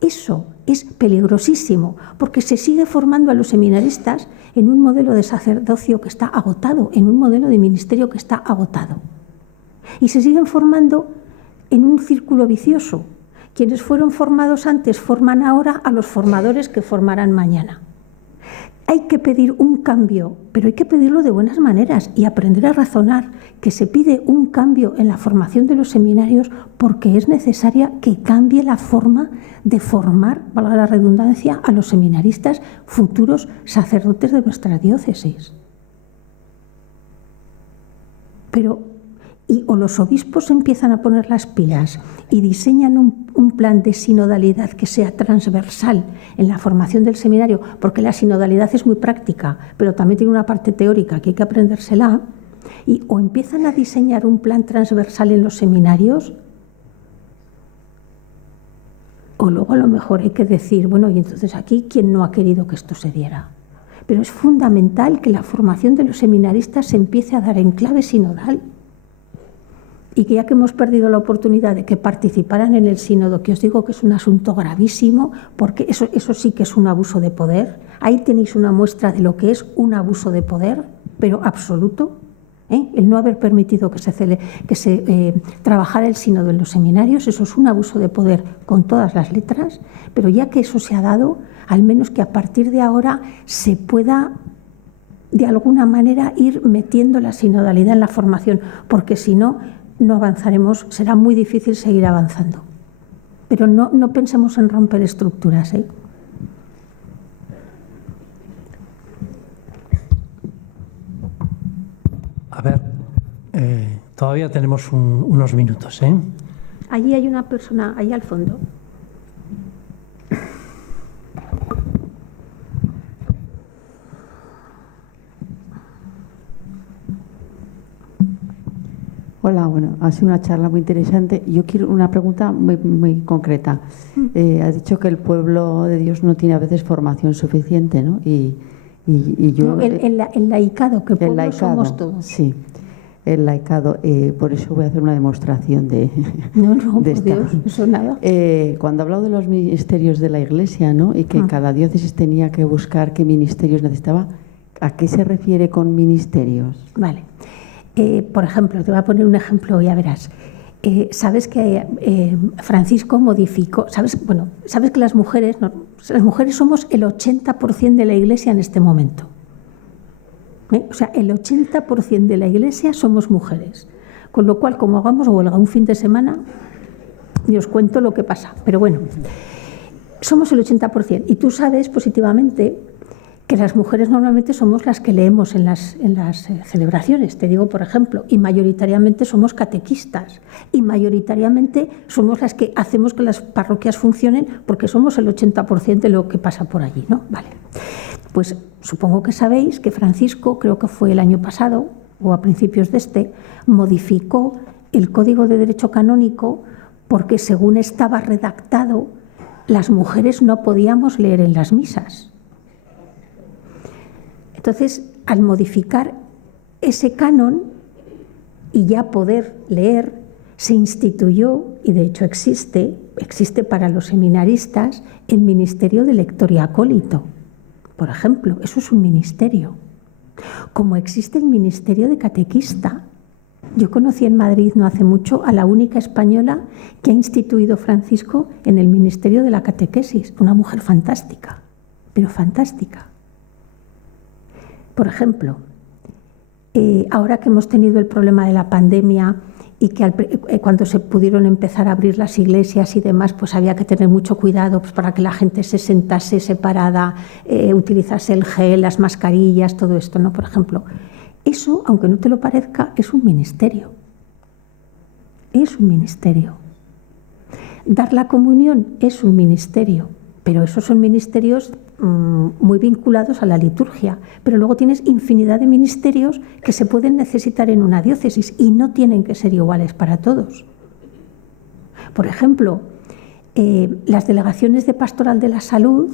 Eso es peligrosísimo, porque se sigue formando a los seminaristas en un modelo de sacerdocio que está agotado, en un modelo de ministerio que está agotado. Y se siguen formando en un círculo vicioso. Quienes fueron formados antes forman ahora a los formadores que formarán mañana. Hay que pedir un cambio, pero hay que pedirlo de buenas maneras y aprender a razonar que se pide un cambio en la formación de los seminarios porque es necesaria que cambie la forma de formar, valga la redundancia, a los seminaristas futuros sacerdotes de nuestra diócesis. Pero o los obispos empiezan a poner las pilas y diseñan un plan de sinodalidad que sea transversal en la formación del seminario, porque la sinodalidad es muy práctica, pero también tiene una parte teórica que hay que aprendérsela, o empiezan a diseñar un plan transversal en los seminarios, o luego a lo mejor hay que decir, bueno, y entonces aquí, ¿quién no ha querido que esto se diera? Pero es fundamental que la formación de los seminaristas se empiece a dar en clave sinodal. Y que ya que hemos perdido la oportunidad de que participaran en el sínodo, que os digo que es un asunto gravísimo, porque eso sí que es un abuso de poder. Ahí tenéis una muestra de lo que es un abuso de poder, pero absoluto. El no haber permitido que se trabajara el sínodo en los seminarios, eso es un abuso de poder con todas las letras, pero ya que eso se ha dado, al menos que a partir de ahora se pueda de alguna manera ir metiendo la sinodalidad en la formación, porque si no, no avanzaremos, será muy difícil seguir avanzando. Pero no pensemos en romper estructuras, A ver, todavía tenemos unos minutos, ¿eh? Allí hay una persona, ahí al fondo. Hola, bueno, ha sido una charla muy interesante. Yo quiero una pregunta muy concreta. Has dicho que el pueblo de Dios no tiene a veces formación suficiente, ¿no? Y yo... No, el laicado, que pueblo somos todos. Sí, el laicado. Por eso voy a hacer una demostración de... No, de por Dios, eso nada. Cuando he hablado de los ministerios de la Iglesia, ¿no? Y que cada diócesis tenía que buscar qué ministerios necesitaba, ¿a qué se refiere con ministerios? Vale. Por ejemplo, te voy a poner un ejemplo, ya verás. Sabes que Francisco modificó, sabes que las mujeres somos el 80% de la Iglesia en este momento. O sea, el 80% de la Iglesia somos mujeres. Con lo cual, como hagamos huelga un fin de semana, y os cuento lo que pasa. Pero bueno, somos el 80%. Y tú sabes positivamente que las mujeres normalmente somos las que leemos en las celebraciones, te digo por ejemplo, y mayoritariamente somos catequistas, y mayoritariamente somos las que hacemos que las parroquias funcionen, porque somos el 80% de lo que pasa por allí, ¿no? Vale. Pues supongo que sabéis que Francisco, creo que fue el año pasado, o a principios de modificó el Código de Derecho Canónico, porque según estaba redactado, las mujeres no podíamos leer en las misas. Entonces, al modificar ese canon y ya poder leer, se instituyó, y de hecho existe para los seminaristas, el ministerio de lector y acólito. Por ejemplo, eso es un ministerio. Como existe el ministerio de catequista. Yo conocí en Madrid no hace mucho a la única española que ha instituido Francisco en el ministerio de la catequesis. Una mujer fantástica, pero fantástica. Por ejemplo, ahora que hemos tenido el problema de la pandemia y que cuando se pudieron empezar a abrir las iglesias y demás, pues había que tener mucho cuidado pues, para que la gente se sentase separada, utilizase el gel, las mascarillas, todo esto, ¿no? Por ejemplo, eso, aunque no te lo parezca, es un ministerio. Es un ministerio. Dar la comunión es un ministerio, pero esos son ministerios muy vinculados a la liturgia, pero luego tienes infinidad de ministerios que se pueden necesitar en una diócesis y no tienen que ser iguales para todos. Por ejemplo, las delegaciones de pastoral de la salud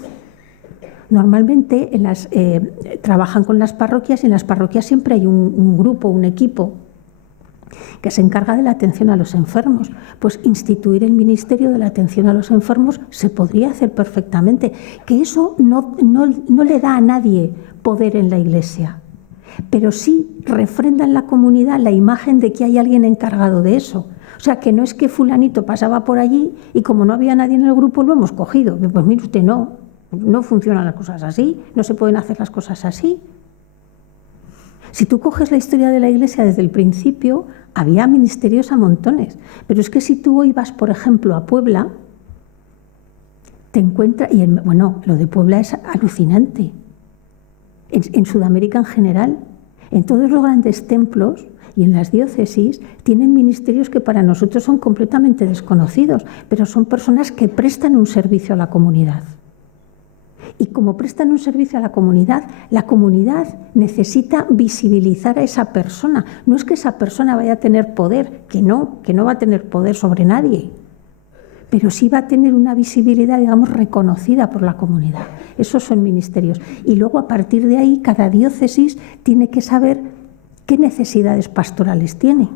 normalmente trabajan con las parroquias y en las parroquias siempre hay un grupo, un equipo que se encarga de la atención a los enfermos. Pues instituir el ministerio de la atención a los enfermos se podría hacer perfectamente, que eso no le da a nadie poder en la Iglesia, pero sí refrenda en la comunidad la imagen de que hay alguien encargado de eso. O sea, que no es que fulanito pasaba por allí y como no había nadie en el grupo lo hemos cogido. Pues mire usted, no funcionan las cosas así, no se pueden hacer las cosas así. Si tú coges la historia de la Iglesia desde el principio, había ministerios a montones. Pero es que si tú hoy vas, por ejemplo, a Puebla, te encuentras... lo de Puebla es alucinante. En Sudamérica en general, en todos los grandes templos, y en las diócesis tienen ministerios que para nosotros son completamente desconocidos, pero son personas que prestan un servicio a la comunidad. Y como prestan un servicio a la comunidad necesita visibilizar a esa persona. No es que esa persona vaya a tener poder, que no va a tener poder sobre nadie, pero sí va a tener una visibilidad, digamos, reconocida por la comunidad. Esos son ministerios. Y luego, a partir de ahí, cada diócesis tiene que saber qué necesidades pastorales tiene.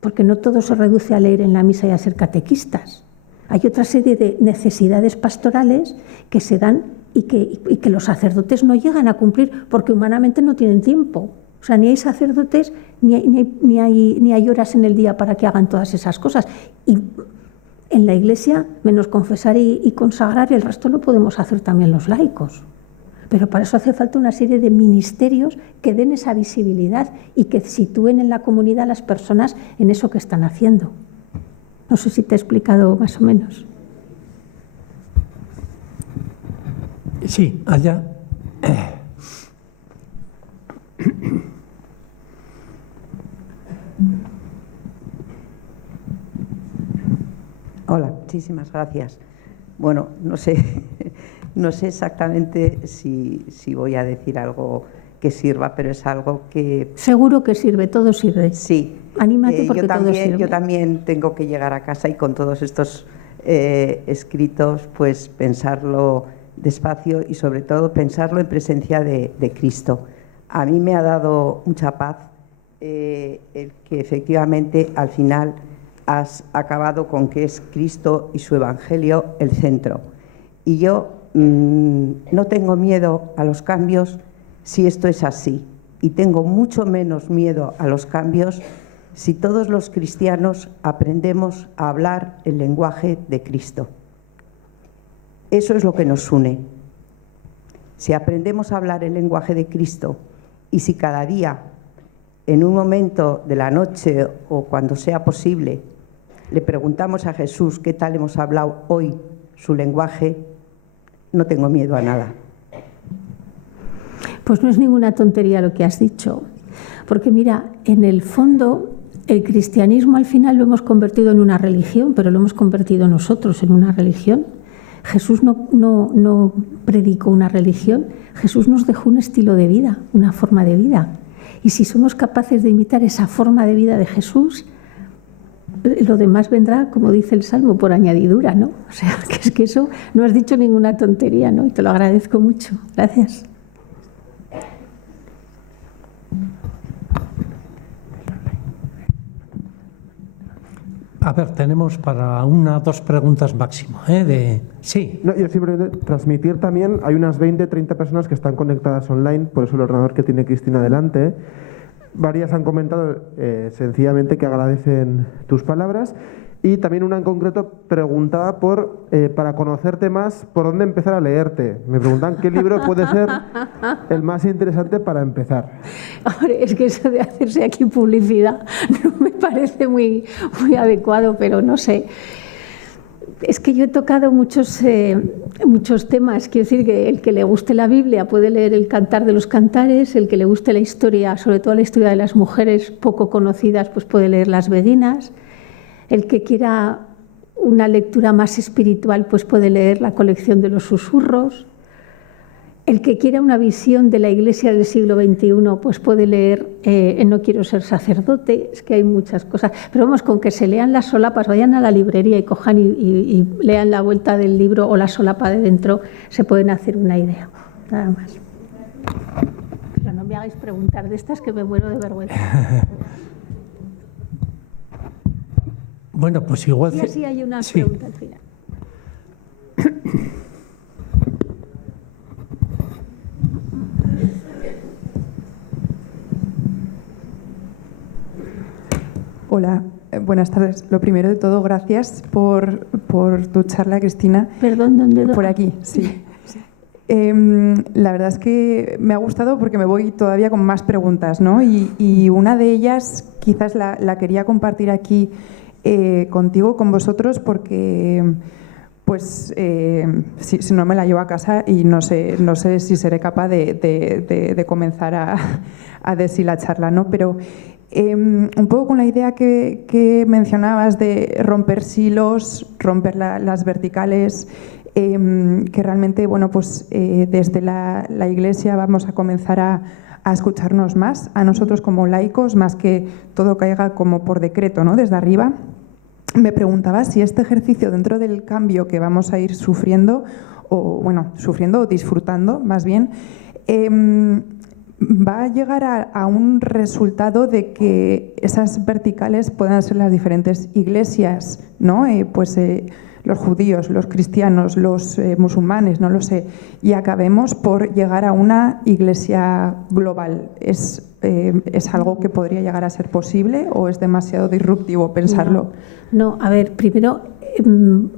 Porque no todo se reduce a leer en la misa y a ser catequistas. Hay otra serie de necesidades pastorales que se dan y que los sacerdotes no llegan a cumplir porque humanamente no tienen tiempo. O sea, ni hay sacerdotes ni hay horas en el día para que hagan todas esas cosas. Y en la Iglesia, menos confesar y consagrar, el resto lo podemos hacer también los laicos. Pero para eso hace falta una serie de ministerios que den esa visibilidad y que sitúen en la comunidad a las personas en eso que están haciendo. No sé si te he explicado más o menos. Sí, allá. Hola, muchísimas gracias. Bueno, no sé exactamente si voy a decir algo que sirva, pero es algo que... Seguro que sirve, todo sirve. Sí. Anímate porque todo sirve. Yo también tengo que llegar a casa y con todos estos escritos, pues pensarlo despacio y sobre todo pensarlo en presencia de Cristo. A mí me ha dado mucha paz el que efectivamente al final has acabado con que es Cristo y su Evangelio el centro. Y yo no tengo miedo a los cambios si esto es así. Y tengo mucho menos miedo a los cambios si todos los cristianos aprendemos a hablar el lenguaje de Cristo. Eso es lo que nos une. Si aprendemos a hablar el lenguaje de Cristo y si cada día, en un momento de la noche o cuando sea posible, le preguntamos a Jesús qué tal hemos hablado hoy su lenguaje, no tengo miedo a nada. Pues no es ninguna tontería lo que has dicho, porque mira, en el fondo el cristianismo al final lo hemos convertido en una religión, pero lo hemos convertido nosotros en una religión. Jesús no predicó una religión, Jesús nos dejó un estilo de vida, una forma de vida. Y si somos capaces de imitar esa forma de vida de Jesús, lo demás vendrá, como dice el Salmo, por añadidura, ¿no? O sea, que es que eso no has dicho ninguna tontería, ¿no? Y te lo agradezco mucho. Gracias. A ver, tenemos para 2 preguntas máximo. Sí. No, yo simplemente transmitir también, hay unas 20, 30 personas que están conectadas online, por eso el ordenador que tiene Cristina delante. Varias han comentado sencillamente que agradecen tus palabras y también una en concreto preguntaba para conocerte más, ¿por dónde empezar a leerte? Me preguntan qué libro puede ser el más interesante para empezar. Hombre, es que eso de hacerse aquí publicidad no me parece muy adecuado, pero no sé. Es que yo he tocado muchos temas. Quiero decir que el que le guste la Biblia puede leer el Cantar de los Cantares, el que le guste la historia, sobre todo la historia de las mujeres poco conocidas, pues puede leer Las Beguinas. El que quiera una lectura más espiritual, pues puede leer la colección de los Susurros. El que quiera una visión de la Iglesia del siglo XXI, pues puede leer No quiero ser sacerdote. Es que hay muchas cosas. Pero vamos, con que se lean las solapas, vayan a la librería y cojan y lean la vuelta del libro o la solapa de dentro, se pueden hacer una idea. Nada más. Pero no me hagáis preguntar de estas que me muero de vergüenza. Bueno, pues igual... Y así hay una pregunta al final. Hola, buenas tardes. Lo primero de todo, gracias por tu charla, Cristina. Perdón, ¿dónde? Por aquí, sí. La verdad es que me ha gustado porque me voy todavía con más preguntas, ¿no? Y una de ellas quizás la quería compartir aquí contigo, con vosotros, porque pues si no me la llevo a casa y no sé si seré capaz de comenzar a decir la charla, ¿no? Pero un poco con la idea que mencionabas de romper silos, romper las verticales, que realmente, bueno, pues desde la Iglesia vamos a comenzar a escucharnos más a nosotros como laicos, más que todo caiga como por decreto, ¿no? Desde arriba. Me preguntaba si este ejercicio, dentro del cambio que vamos a ir sufriendo o disfrutando más bien, va a llegar a un resultado de que esas verticales puedan ser las diferentes iglesias, ¿no? Los judíos, los cristianos, los musulmanes, no lo sé, y acabemos por llegar a una iglesia global. ¿Es algo que podría llegar a ser posible o es demasiado disruptivo pensarlo? No, a ver, primero,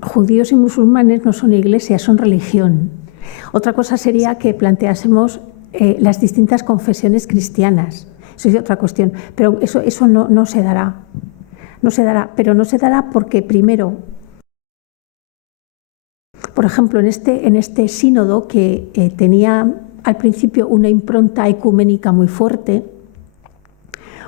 judíos y musulmanes no son iglesias, son religión. Otra cosa sería que planteásemos las distintas confesiones cristianas. Eso es otra cuestión. Pero eso no se dará. No se dará, pero no se dará porque, primero, por ejemplo, en este sínodo que tenía al principio una impronta ecuménica muy fuerte,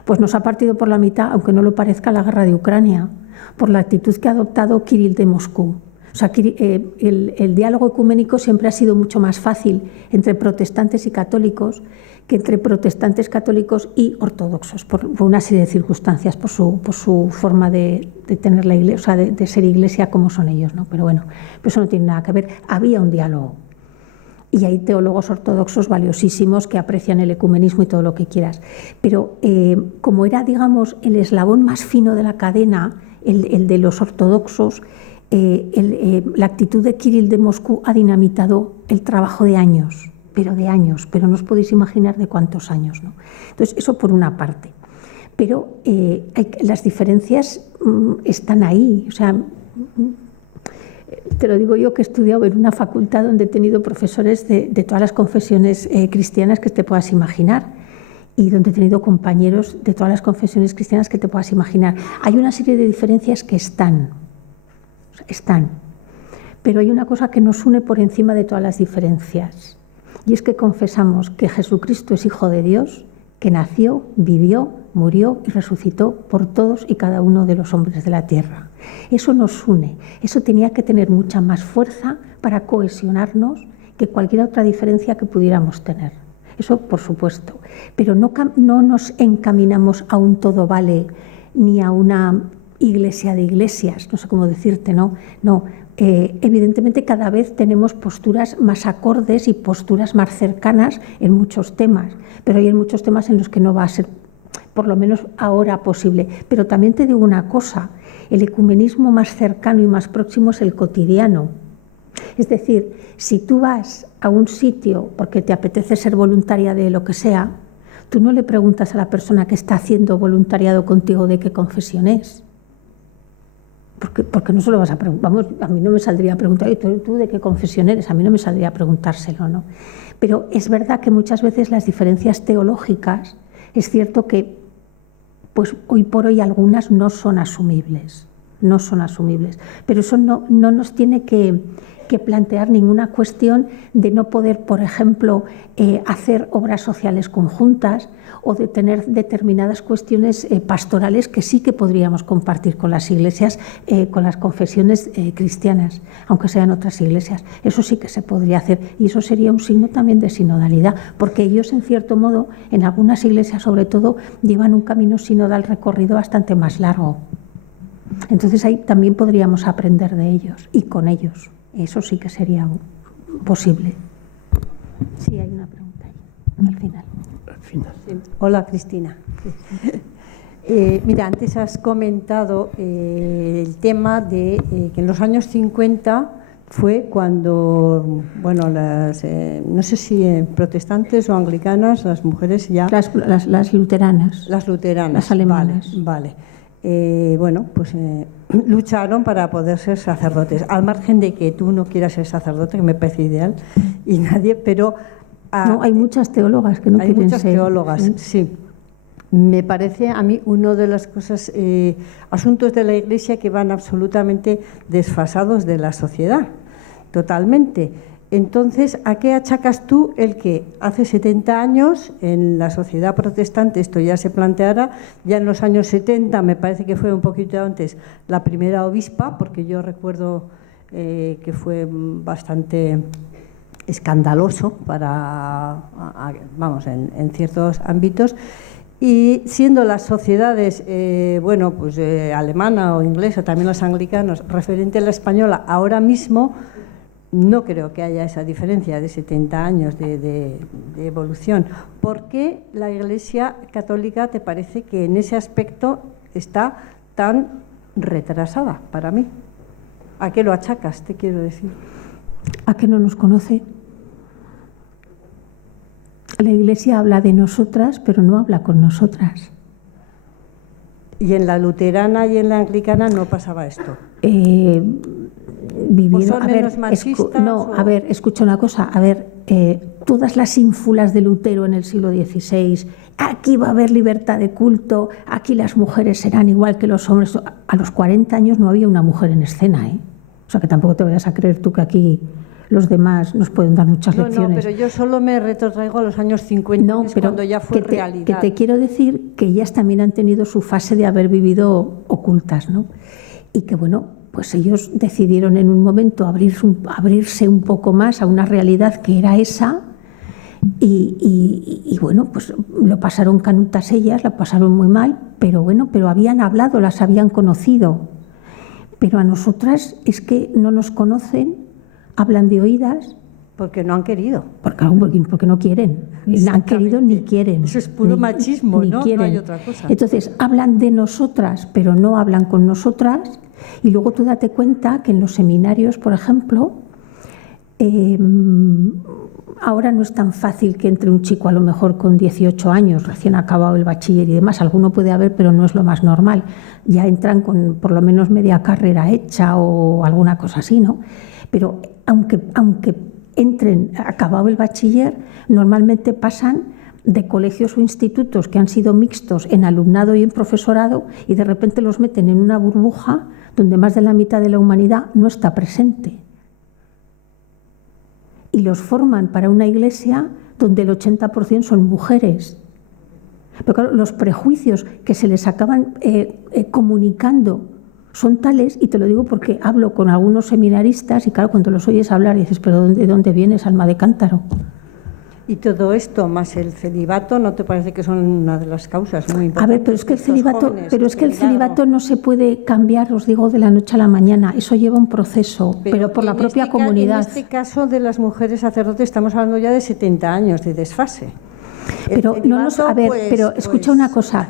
pues nos ha partido por la mitad, aunque no lo parezca, la guerra de Ucrania, por la actitud que ha adoptado Kirill de Moscú. O sea, el diálogo ecuménico siempre ha sido mucho más fácil entre protestantes y católicos que entre protestantes, católicos y ortodoxos, por una serie de circunstancias, por su forma de tener la iglesia, o sea, de ser iglesia como son ellos, ¿no? Pero bueno, eso no tiene nada que ver. Había un diálogo. Y hay teólogos ortodoxos valiosísimos que aprecian el ecumenismo y todo lo que quieras. Pero como era, digamos, el eslabón más fino de la cadena, el de los ortodoxos, la actitud de Kirill de Moscú ha dinamitado el trabajo de años, pero no os podéis imaginar de cuántos años, ¿no? Entonces, eso por una parte. Pero las diferencias están ahí, o sea, te lo digo yo que he estudiado en una facultad donde he tenido profesores de todas las confesiones cristianas que te puedas imaginar y donde he tenido compañeros de todas las confesiones cristianas que te puedas imaginar. Hay una serie de diferencias que están, pero hay una cosa que nos une por encima de todas las diferencias y es que confesamos que Jesucristo es Hijo de Dios, que nació, vivió, murió y resucitó por todos y cada uno de los hombres de la tierra. Eso nos une, eso tenía que tener mucha más fuerza para cohesionarnos que cualquier otra diferencia que pudiéramos tener. Eso por supuesto, pero no nos encaminamos a un todo vale ni a una iglesia de iglesias, no sé cómo decirte, no. Evidentemente cada vez tenemos posturas más acordes y posturas más cercanas en muchos temas, pero hay muchos temas en los que no va a ser, por lo menos ahora, posible. Pero también te digo una cosa, el ecumenismo más cercano y más próximo es el cotidiano. Es decir, si tú vas a un sitio porque te apetece ser voluntaria de lo que sea, tú no le preguntas a la persona que está haciendo voluntariado contigo de qué confesión es. Porque no se lo vas a preguntar. Vamos, a mí no me saldría a preguntar, ¿tú de qué confesión eres? A mí no me saldría a preguntárselo, ¿no? Pero es verdad que muchas veces las diferencias teológicas, es cierto que pues hoy por hoy algunas no son asumibles, pero eso no nos tiene que plantear ninguna cuestión de no poder, por ejemplo, hacer obras sociales conjuntas o de tener determinadas cuestiones pastorales que sí que podríamos compartir con las iglesias, con las confesiones cristianas, aunque sean otras iglesias. Eso sí que se podría hacer y eso sería un signo también de sinodalidad, porque ellos, en cierto modo, en algunas iglesias sobre todo, llevan un camino sinodal recorrido bastante más largo. Entonces ahí también podríamos aprender de ellos y con ellos. Eso sí que sería posible. Sí, hay una pregunta ahí, al final. Sí. Hola, Cristina. Mira, antes has comentado el tema de que en los años 50 fue cuando, bueno, no sé si protestantes o anglicanas, las mujeres ya... Las luteranas. Las luteranas. Las alemanas. Vale. Lucharon para poder ser sacerdotes, al margen de que tú no quieras ser sacerdote, que me parece ideal, y nadie, pero... No, hay muchas teólogas que no quieren ser. Hay muchas teólogas, sí. Me parece a mí uno de las cosas, asuntos de la Iglesia que van absolutamente desfasados de la sociedad, totalmente. Entonces, ¿a qué achacas tú el que hace 70 años en la sociedad protestante esto ya se planteara? Ya en los años 70, me parece que fue un poquito antes, la primera obispa, porque yo recuerdo que fue bastante escandaloso vamos, en ciertos ámbitos. Y siendo las sociedades, alemana o inglesa, también las anglicanas, referente a la española, ahora mismo no creo que haya esa diferencia de 70 años de evolución. ¿Por qué la Iglesia Católica te parece que en ese aspecto está tan retrasada para mí? ¿A qué lo achacas, te quiero decir? ¿A qué no nos conoce? La Iglesia habla de nosotras, pero no habla con nosotras. ¿Y en la luterana y en la anglicana no pasaba esto? ¿O son menos machistas? Escucha una cosa. Todas las ínfulas de Lutero en el siglo XVI, aquí va a haber libertad de culto, aquí las mujeres serán igual que los hombres. A los 40 años no había una mujer en escena, ¿eh? O sea, que tampoco te vayas a creer tú que aquí los demás nos pueden dar muchas lecciones. No, pero yo solo me retrotraigo a los años 50, que es cuando ya fue realidad. Que te quiero decir que ellas también han tenido su fase de haber vivido ocultas, ¿no? Y que, bueno, pues ellos decidieron en un momento abrirse un poco más a una realidad que era esa y bueno, pues lo pasaron canutas ellas, la pasaron muy mal, pero bueno, pero habían hablado, las habían conocido. Pero a nosotras es que no nos conocen, hablan de oídas. Porque no han querido. Porque no quieren. No han querido ni quieren. Eso es puro machismo, ¿no? Quieren. No hay otra cosa. Entonces, hablan de nosotras, pero no hablan con nosotras. Y luego tú date cuenta que en los seminarios, por ejemplo, ahora no es tan fácil que entre un chico a lo mejor con 18 años, recién acabado el bachiller y demás. Alguno puede haber, pero no es lo más normal. Ya entran con por lo menos media carrera hecha o alguna cosa así, ¿no? Pero aunque entren acabado el bachiller, normalmente pasan de colegios o institutos que han sido mixtos en alumnado y en profesorado y de repente los meten en una burbuja donde más de la mitad de la humanidad no está presente. Y los forman para una iglesia donde el 80% son mujeres. Pero claro, los prejuicios que se les acaban comunicando son tales, y te lo digo porque hablo con algunos seminaristas y claro, cuando los oyes hablar dices, pero ¿de dónde vienes, alma de cántaro? Y todo esto, más el celibato, ¿no te parece que son una de las causas muy importantes? A ver, pero es que el celibato no se puede cambiar, os digo, de la noche a la mañana. Eso lleva un proceso, pero por la propia comunidad. En este caso de las mujeres sacerdotes estamos hablando ya de 70 años de desfase. Pero no nos, a ver, pero escucha una cosa,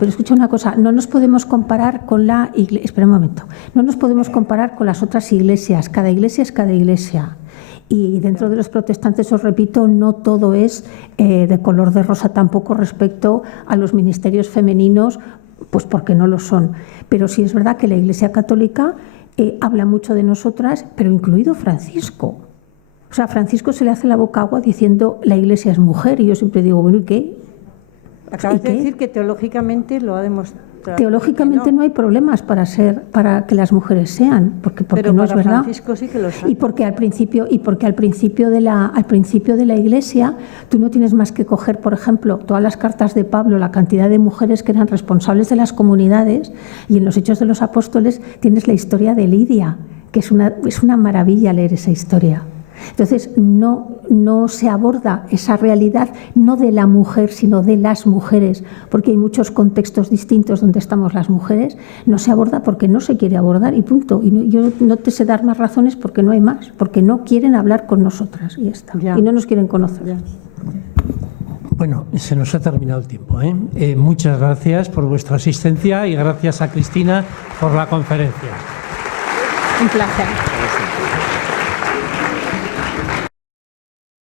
no nos podemos comparar con la iglesia, espera un momento, no nos podemos comparar con las otras iglesias, cada iglesia es cada iglesia. Y dentro de los protestantes, os repito, no todo es de color de rosa tampoco respecto a los ministerios femeninos, pues porque no lo son. Pero sí es verdad que la Iglesia Católica habla mucho de nosotras, pero incluido Francisco. O sea, a Francisco se le hace la boca agua diciendo la Iglesia es mujer y yo siempre digo, bueno, ¿y qué? Acabas de decir que teológicamente lo ha demostrado. Teológicamente no hay problemas para que las mujeres sean, porque pero no es verdad. Francisco sí que lo sabe. Y porque al principio de la Iglesia tú no tienes más que coger, por ejemplo, todas las cartas de Pablo, la cantidad de mujeres que eran responsables de las comunidades, y en los Hechos de los Apóstoles tienes la historia de Lidia, que es una maravilla leer esa historia. Entonces, no se aborda esa realidad, no de la mujer, sino de las mujeres, porque hay muchos contextos distintos donde estamos las mujeres, no se aborda porque no se quiere abordar y punto. Y yo no te sé dar más razones porque no hay más, porque no quieren hablar con nosotras y ya está, y no nos quieren conocer. Ya. Bueno, se nos ha terminado el tiempo, ¿eh? Muchas gracias por vuestra asistencia y gracias a Cristina por la conferencia. Un placer.